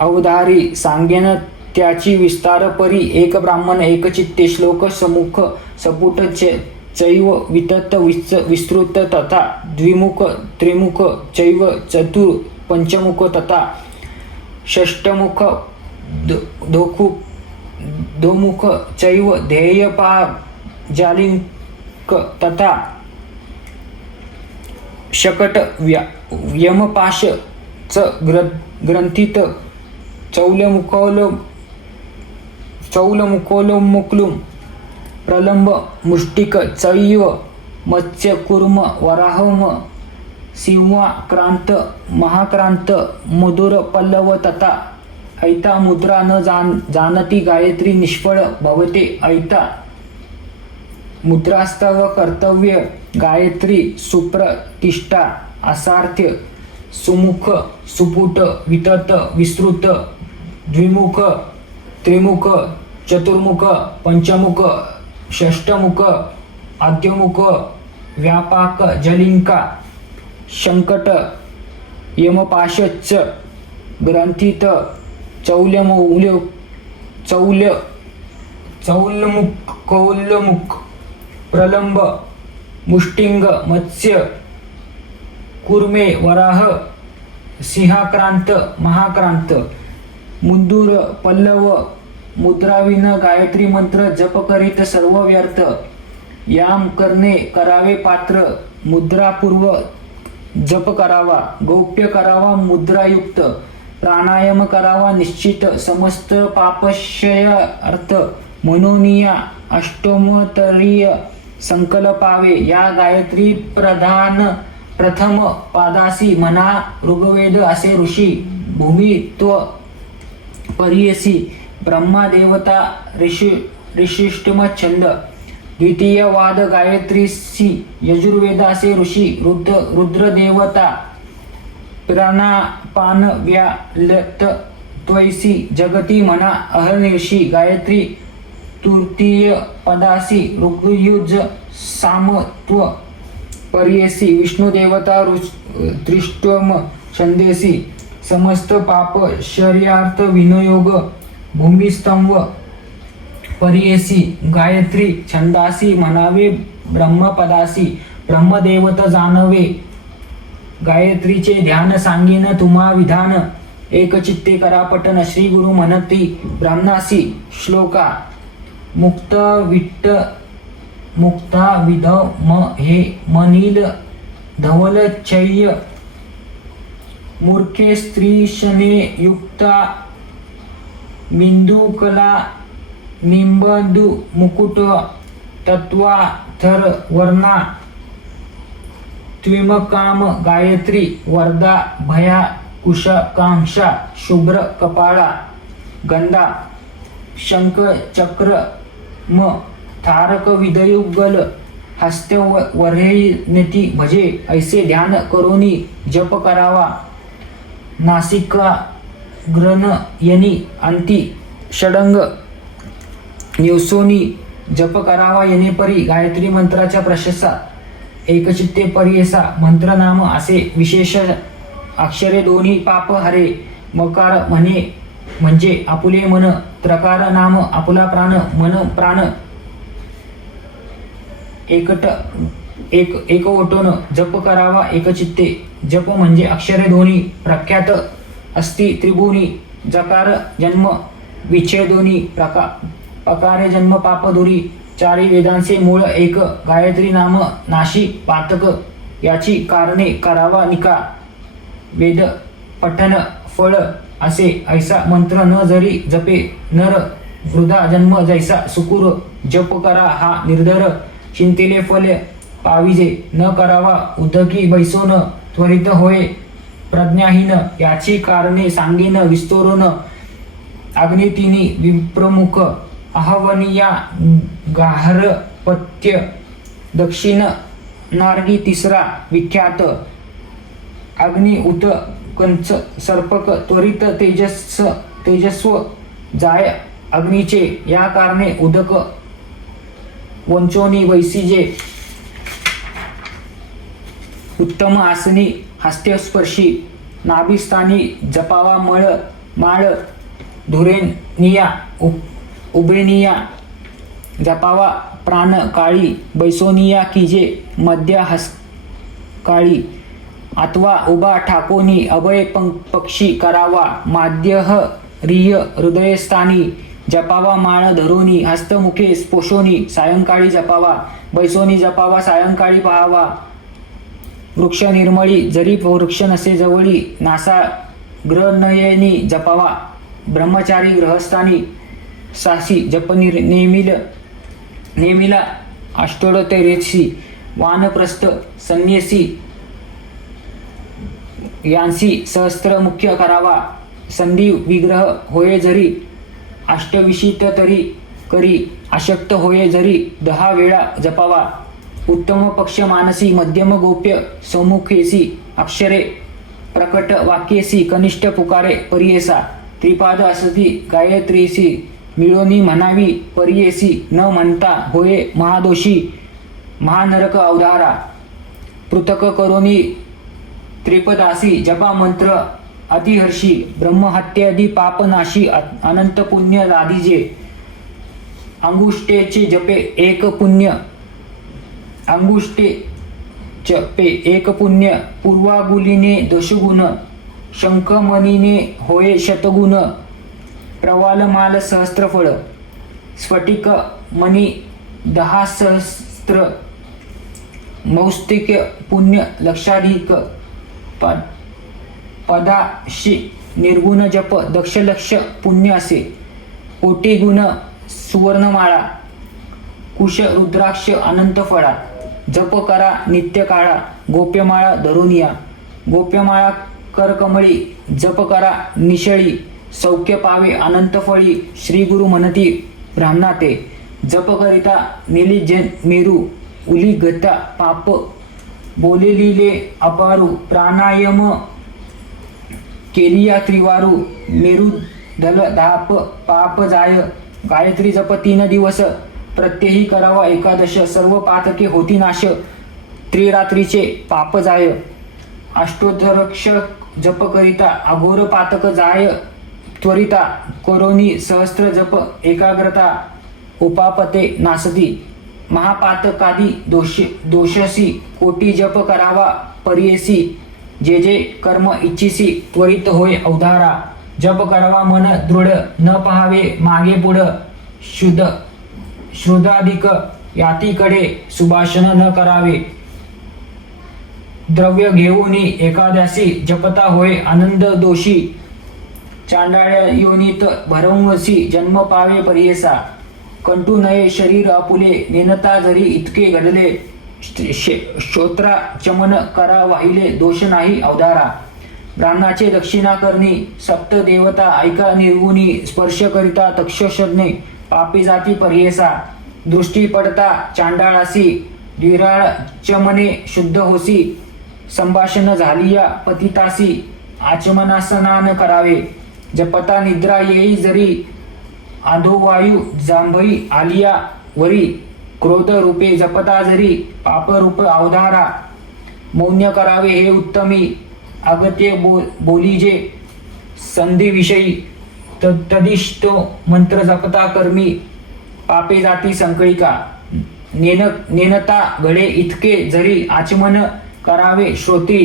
अवधारी सांगेन त्याची विस्तार परी एक ब्राह्मण एक चित्ते श्लोक समुख सपुट चैव वितत विस्तृत तथा द्विमुख त्रिमुख चैव चतुर पंचमुख तथा षष्टमुख दोमुख चैव ध्येय जालिंक तथा शकट यमपाश च ग्रंथित चौलमुखोलमुक्लुम प्रलंब मुष्टिक चैव मत्स्य कुर्म वराहम सिंहाक्रांत महाक्रांत मधुर पल्लव तथा ऐता मुद्रा न जानती गायत्री निष्फळ भवते ऐता मुद्रास्तव कर्तव्य गायत्री सुप्रतिष्ठा असार्थ्य सुमुख सुपुट वितत विस्तृत द्विमुख त्रिमुख चतुर्मुख पंचमुख षष्टमुख आद्यमुख व्यापाक जलिंका शंकट यमपाशच ग्रंथित चौलमुख प्रलंब मुष्टिंग मत्स्य कुर्मे वराह सिंहाक्रांत महाक्रांत मुंदूर पल्लव मुद्राविन गायत्री मंत्र जप करीत सर्व व्यर्थ याम करणे करावे पात्र मुद्रापूर्व जप करावा गौप्य करावा मुद्रायुक्त प्राणायाम करावा निश्चित समस्त पापक्षय अर्थ मनोनिया अष्टोमतरीय संकल्पावे या गायत्री प्रथम पादासी म्हणा ऋग्वेद असे ऋषी भूमित्व परियसी ब्रह्मा देवता ऋषिष्टम छंद द्वितीय वाद गायत्रीसी यजुर्वेदासे ऋषी रुद्र देवता प्राणापान व्यालत त्वैसी जगती म्हणा अहर्निशी गायत्री तृतीय पदासी ऋग्युज सामत्व परियसी विष्णु देवता त्रिष्टम छंदेसी समस्त पाप शर्यार्थ विनयोग भूमिस्तंभ परियसी गायत्री छंदासी म्हणावे ब्रह्मपदासी ब्रह्मदेवत जाणवे गायत्रीचे ध्यान सांगेन तुम्हा विधान एकचित्ते करा पठन श्री गुरु म्हणती ब्राह्मणासी श्लोका मुक्ता विधव म हे मनील धवलचय्य मूर्खे स्त्रीशने युक्ता मिंदुकला निंबंदु मुकुट तत्वा थर वर्णा त्विमकाम गायत्री वरदा भया कुशकांक्षा शुभ्र कपाळा गंधा शंख चक्र म तारक विदयुगल हस्ते वरेनेती भजे ऐसे ध्यान करोनी जप करावा नासिका ग्रन यनी अंती षडंग योसोनी जप करावा येणे परी गायत्री मंत्राच्या प्रशस्ता एकचित्ते परियसा मंत्र नाम असे विशेष अक्षरे दोन्ही पाप हरे मकार म्हणे म्हणजे आपुले मन त्रकार नाम आपुला प्राण मन प्राण एक ओटोन जप करावा एकचित्ते जप म्हणजे अक्षरे दोन्ही प्रख्यात अस्ति त्रिभुवनी जकार जन्म विच्छेदोनी पकारे जन्म पापधुरी चारी वेदांचे मूळ एक गायत्री नाम नाशी पातक याची कारणे करावा निका वेद पठन फळ असे ऐसा मंत्र न जरी जपे नर वृद्धा जन्म जैसा सुकुर जप करा हा निर्धर चिंतेले फल पाविजे न करावा उदकी बैसोन त्वरित होय प्रज्ञाहीन याची कारणे सांगेन विस्तोरण अग्नितिनी विप्रमुख आहवनिया गार्हपत्य दक्षिण नारडी तिसरा विख्यात अग्नि उत कंच सर्पक त्वरित तेजस्व जाय अग्नीचे या कारणे उदक वंचोनी वैसिजे उत्तम आसनी हस्त्यस्पर्शी नाभिस्थानी जपावा मळ माळ धुरेनिया उभेनिया जपावा प्राण काळी बैसोनिया कीजे मध्य हस काळी अथवा उभा ठाकोनी अभय पक्षी करावा माध्यह रिय हृदयस्थानी जपावा माळ धरोनी हस्तमुखे स्पोषोनी सायंकाळी जपावा बैसोनी जपावा सायंकाळी पहावा वृक्ष निर्मळी जरी वृक्ष नसे जवळी नासा ग्रहनयनी जपावा ब्रह्मचारी ग्रहस्थानी सासी जप नेमिला अष्टोत्तरेसी वानप्रस्थ संन्यासी यांसी सहस्त्र मुख्य करावा संधी विग्रह होये जरी अष्टविशित तरी करी अशक्त होये जरी 10 वेळा जपावा उत्तम पक्ष मानसी मध्यम गोप्य समुखेसी अक्षरे प्रकट वाक्येसी कनिष्ठ पुकारे परियेसा त्रिपाद असती गायत्रीसी मिळोनी म्हणावी परियेसी न म्हणता होये महादोषी महानरक अवधारा पृथक करोनी त्रिपदासी जपा मंत्र अतिहर्षी ब्रह्महत्यादी पापनाशी अनंत पुण्य लादीजे अंगुष्ठेचे जपे एक पुण्य अंगुष्ठे जपे एक पुण्य पूर्वागुलीने दशगुण शंखमणीने होय शतगुण प्रवालमाल सहस्त्रफळ स्फटिक मणी 10 सहस्त्र मौस्तिक पुण्य लक्षाधिक पदाशी निर्गुण जप दशलक्ष पुण्य असे कोटी गुण सुवर्णमाळा कुश रुद्राक्ष अनंत फळा जप करा नित्य काळा गोप्यमाळा धरुनिया गोप्यमाळा करकमळी जप करा निशळी सौख्य पावे अनंत फळी श्री गुरु म्हणती ब्राह्मणाते जप करिता निलिजन मेरू उली गता पाप बोलेलीले अपारू प्राणायाम केलिया त्रिवारू मेरू दल धाप पाप जाय गायत्री जप 3 दिवस प्रत्यही करावा एकादश सर्व पातके होती नाश त्रिरात्रीचे पाप जाय अष्टोत्तरक्ष जप करिता अघोर पातक जाय त्वरिता करोनी सहस्त्र जप एकाग्रता उपापते नासती महापातकादी दोषसी कोटी जप करावा परियसी जे जे कर्म इच्छिसी त्वरित होय अवधारा जप करावा मन दृढ न पहावे मागे पुढ श्रुधाधिक यातीकडे सुभाषण न करावे द्रव्य घेऊनी एखाद्यासी जपता होय आनंद दोषी चांडाळ्या योनीत भरवसी जन्म पावे परियसा कंटू नये शरीर आपुले नेनता जरी इतके घडले श्रोत्रा चमन करा वाहिले दोष नाही अवधारा ब्राह्मणाचे दक्षिणा करणी सप्त देवता ऐका निर्गुणी स्पर्श करिता तक्षशने पापी जाती परियसा दृष्टी पडता चांडाळासी द्विराळ चमने शुद्ध होसी संभाषण झालिया पतितासी आचमनासनान करावे जपता निद्रा येई जरी आधोवायू जांभई आलिया वरी क्रोध रूपे जपता जरी पापरूप अवधारा मौन्य करावे हे उत्तमी अगत्य बोलीजे संधीविषयी तदिष्टो मंत्र जपता कर्मी पापे जाती संकळिका नेनता घडे इतके जरी आचमन करावे श्रोती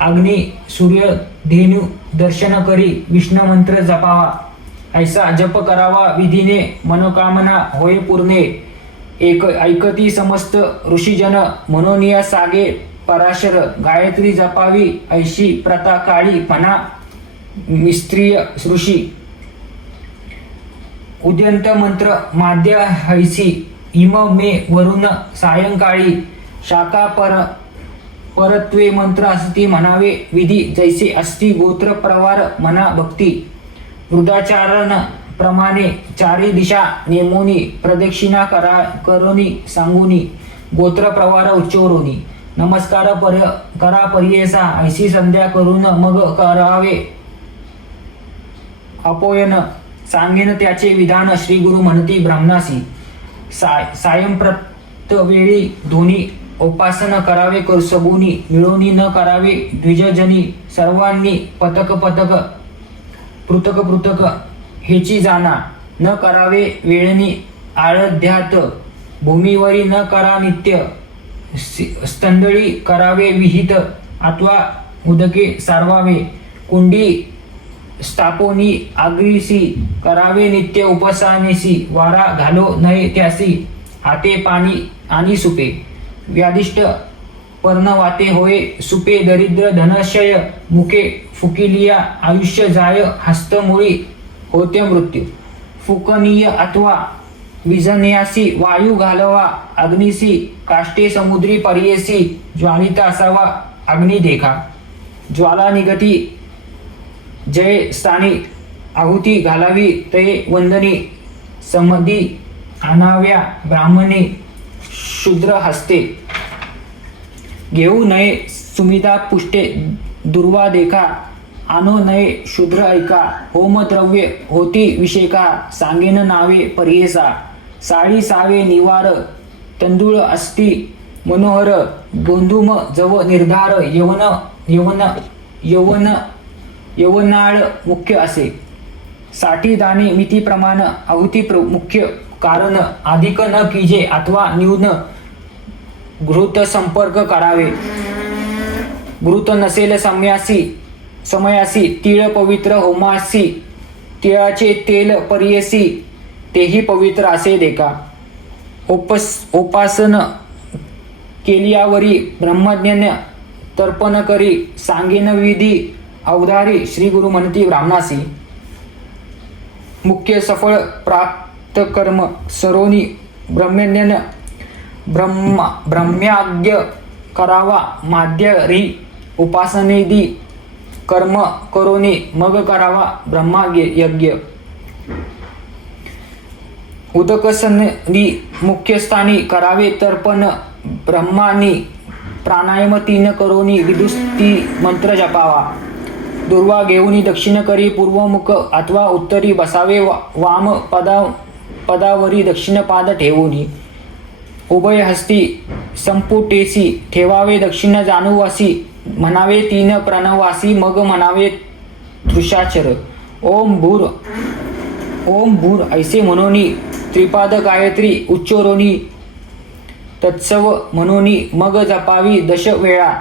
अग्नी सूर्य धेनु दर्शन करी विष्णू मंत्र जपावा ऐसा जप करावा विधीने मनोकामना होय पूर्णे ऐकती समस्त ऋषीजन मनोनिया सागे पराशर गायत्री जपावी ऐशी प्रथा काळी म्हणा मिस्त्रीय ऋषी उद्यंत मंत्र माध्य हैसी इम मे वरुण सायंकाळी शाखा परत्वे मंत्र असती म्हणावे विधी जैसे असती गोत्र प्रवार म्हणा भक्ती वृद्धाचारण प्रमाणे चारी दिशा नेमोनी प्रदक्षिणा करोनी सांगुनी गोत्र प्रवार उच्चोरोनी नमस्कार करा परियसा ऐशी संध्या करून मग करावे अपोयन सांगेन त्याचे विधान श्री गुरु म्हणती ब्राह्मणासी सायंप्रत वेळी दोन्ही उपासन करावे सगुनी मिळवणी न करावे द्विजजनी सर्वांनी पतक पृथक हेची जाणा न करावे वेळणी आळध्यात भूमीवरी न करा नित्य स्तंदळी करावे विहित अथवा उदके सारवावे कुंडी स्थापोनी आग्रीसी करावे नित्य उपसानेसी वारा घालो नये त्यासी हाते पाणी आणि सुपे व्याधिष्ट पर्णवाते होय सुपे दरिद्र धनशय मुखे फुकिलिया आयुष्य जाय हस्तमुळी होते मृत्यू फुकनीय अथवा विजन्यासी वायू घालवा अग्निसी काष्टे समुद्री परियेसी ज्वालित असावा अग्नी देखा ज्वाला निगती जय स्थानी आहुती घालावी ते वंदनी समधी आणाव्या ब्राह्मणे शूद्र हस्ते घेऊ नये सुमिदा पुष्टे दुर्वा देखा आणो नये शूद्र ऐका होमद्रव्य होती विषेका सांगेन नावे परियेसा साळी सावे निवार तंदूळ अस्ति मनोहर गोंधुम जव निर्धार यवनाळ मुख्य असे 60 दाणे मिती प्रमाण आहुती मुख्य कारण अधिक न कीजे अथवा न्यून घृत संपर्क करावे घृत नसेल समयासी तीळ पवित्र होमासी तिळाचे तेल परियसी तेही पवित्र असे देखा उपासन केलियावरी ब्रह्मज्ञान तर्पण करी सांगेन विधी अवधारी श्री गुरु म्हणती ब्राह्मणासी मुख्य सफळ प्राप्त कर्म सरोनी ब्रह्मज्ञान ब्रह्म्याज्ञ करावा माध्यरी उपासनेदी कर्म करोनी मग करावा ब्रह्मयज्ञ उदकसनी मुख्य स्थानी करावे तर्पण ब्रह्मानी प्राणायाम 3 करोनी विदुस्ती मंत्र जपावा दुर्वा घेऊनी दक्षिण करी पूर्वमुख अथवा उत्तरी बसावे वाम पदावरी दक्षिण पाद ठेवूनी उभय हस्ती संपुटेसी ठेवावे दक्षिण जाणुवासी म्हणावे 3 प्रणवासी मग म्हणावे तृषाचर ओम भूर ऐसे म्हणोनी त्रिपाद गायत्री उच्चोरोनी तत्सव म्हणून मग जपावी दशवेळा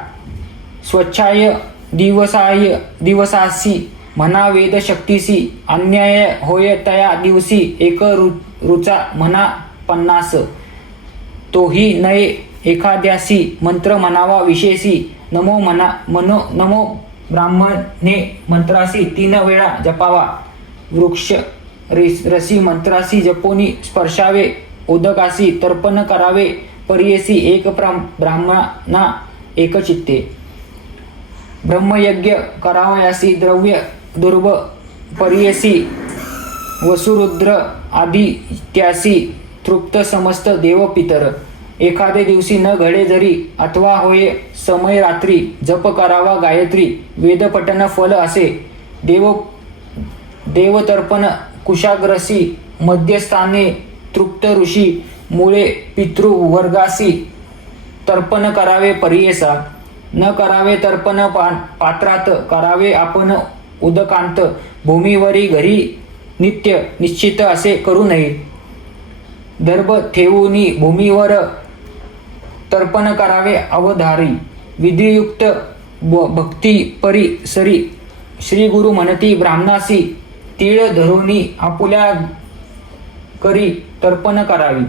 स्वच्छाय दिवसासी म्हणा वेद शक्तीसी अन्याय होय तया दिवसी एक रुचा म्हणा 50 तोही नये एखाद्यासी मंत्र म्हणावा विशेषी नमो ब्राह्मणे मंत्रासी 3 वेळा जपावा वृक्ष रसी मंत्रासी जपोनी स्पर्शावे उदकासी तर्पण करावे परियेसी एक ब्राह्मणा एकचित्ते ब्रह्मयज्ञ करावयासी द्रव्य दुर्भ परियेसी वसुरुद्र आदी त्यासी तृप्त समस्त देव पितर एखादे दिवशी न घडे जरी अथवा होय समय रात्री जप करावा गायत्री वेदपठन फल असे देवतर्पण कुशाग्रसी मध्यस्थाने तृप्त ऋषी मुळे पितृवर्गासी तर्पण करावे परियेसा न करावे तर्पण पात्रात करावे आपण उदकांत भूमीवरी घरी नित्य निश्चित असे करू नये दर्भ ठेवूनी भूमीवर तर्पण करावे अवधारी विधियुक्त भक्ती परिसरी श्री गुरु म्हणती ब्राह्मणासी तीळ धरुनी आपुल्या करी तर्पण करावी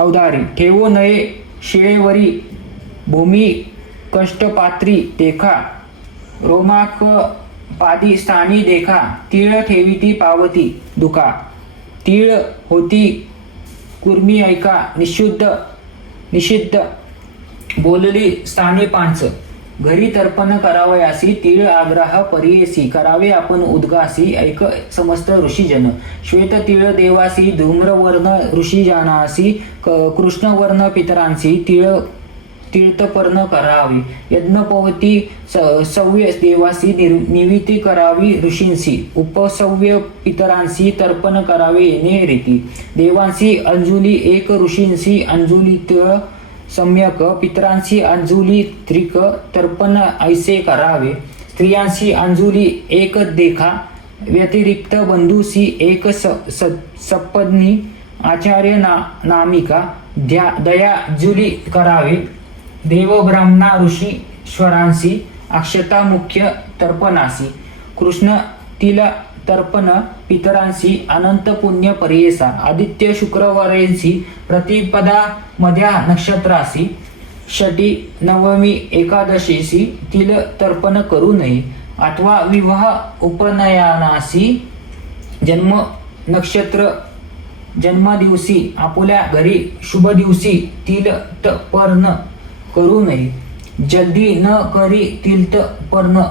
अवधारी ठेवू नये शिळेवरी भूमी कष्टपात्री देखा रोमाक पादी स्थानी देखा तीळ ठेविती पावती दुखा तीळ होती कुर्मी ऐका निषिद्ध बोलली स्थानी 5 घरी तर्पण करावयासी तीळ आग्रह परियेसी करावे आपण उद्गासी ऐक समस्त ऋषीजन श्वेत तीळ देवासी धूम्रवर्ण ऋषीजनासी कृष्णवर्ण पितरांसी तीर्थपर्ण करावी यज्ञपवती सव्य देवासी निविती करावी ऋषींसी उपसव्य पितरांसी तर्पण करावे येणे रीती देवांसी अंजुली एक ऋषींसी अंजुलित सम्यक पितरांसी अंजुली त्रिक तर्पण ऐसे करावे स्त्रियांसी अंजुली एक देखा व्यतिरिक्त बंधूसी एक सपत्नी आचार्य नामिका दयाजुली करावे देव ब्राह्मणा ऋषीश्वरांसी अक्षता मुख्य तर्पणासी कृष्ण तिला तर्पण पितरांसी अनंत पुण्य परियेसा आदित्य शुक्रवारेंसी प्रतिपदा मध्या नक्षत्रासी षटी नवमी एकादशीसी तिल तर्पण करू नये अथवा विवाह उपनयनासी जन्म नक्षत्र जन्मदिवशी आपुल्या घरी शुभ दिवशी तिल तर्पण करू नये जल्दी न करी तीर्थ पर्ण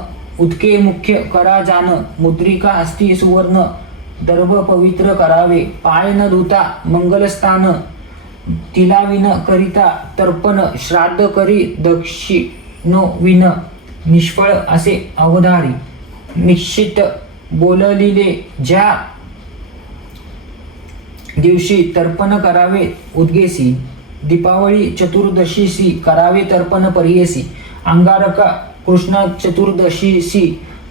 उदके मुख्य करा जान मुद्रिका हस्ती सुवर्ण दर्भ पवित्र करावे पाय न धुता मंगलस्थान तिलाविन करिता तर्पण श्राद्ध करी दक्षिणो विन निष्फळ असे अवधारी निश्चित बोललिले ज्या दिवशी तर्पण करावे उद्गेसी दीपावळी चतुर्दशीसी करावे तर्पण परियेसी अंगारका कृष्ण चतुर्दशीसी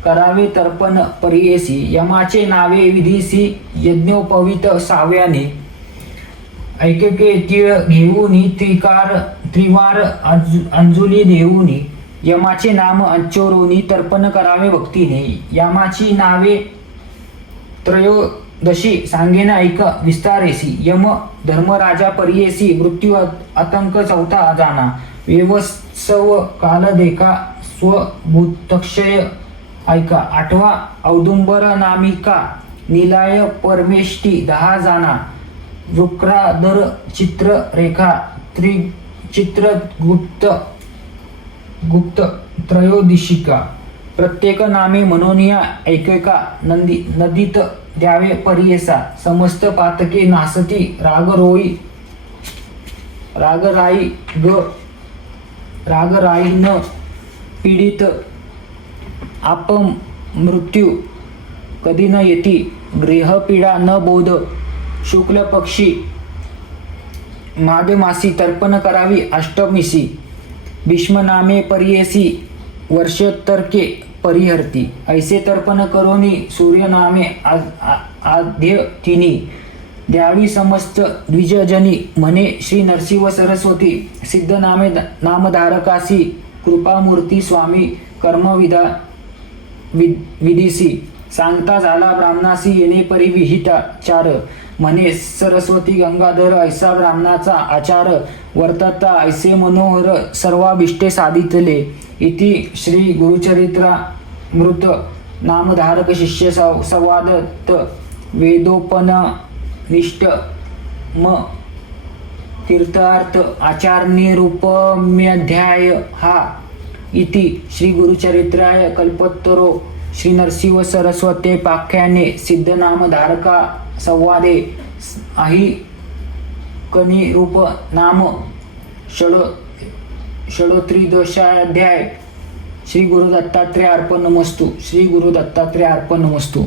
करावे तर्पण परियेसी यमाचे नावे विधीसी यज्ञोपवित 6व्याने ऐकके तीळ घेऊनी त्रिवार अंजुली देऊनी यमाचे नाम अंचोरुनी तर्पण करावे भक्तीने यमाची नावे त्रयोदशी सांगेन ऐक विस्तारेसी यम धर्मराजा परियेसी मृत्यू आतंक 4था जाना व्यवत्सव काल देखा स्वभूतक्षय ऐका 8वा औदुंबर नामिका निलाय परमेष्टी 10 जाना वृक्रादर चित्र रेखा त्रिचित्र गुप्त त्रयोदशिका प्रत्येक नामे मनोनिया ऐकेका नदीत द्यावे परियेसा समस्त पातके नासती रागराई न पीडित आप मृत्यू कधी न येती गृहपीडा न बोध शुक्ल पक्षी माघमासी तर्पण करावी अष्टमीसी भीष्मनामे परियेसी वर्षोत्तरके परिहरती ऐसे तर्पण करोनी सूर्यनामे आद्य तिनी द्यावी समस्त द्विजजनी म्हणे श्री नरसिंह सरस्वती सिद्ध नामधारकासी कृपामूर्ती स्वामी कर्मविधा विधीसी सांगता झाला ब्राह्मणासी येणे परी विहिता चार म्हणे सरस्वती गंगाधर ऐसा ब्राह्मणाचा आचार वर्तता ऐसे मनोहर सर्वाभिष्टे साधितले इति श्री गुरुचरित्रामृत नामधारक शिष्य संवादत वेदोपनिष्ठ म तीर्थार्थ आचार्यरूपम्यध्याय हा इति श्री गुरुचरित्राय कल्पत्तरो श्री नरसिंह सरस्वते पाख्याने सिद्धनामधारका संवादे आही कनी रूप नाम षडोत्रिदशाध्याय श्री गुरु दत्तात्रेय अर्पण नमस्तु. श्री गुरु दत्तात्रेय अर्पण नमस्तु.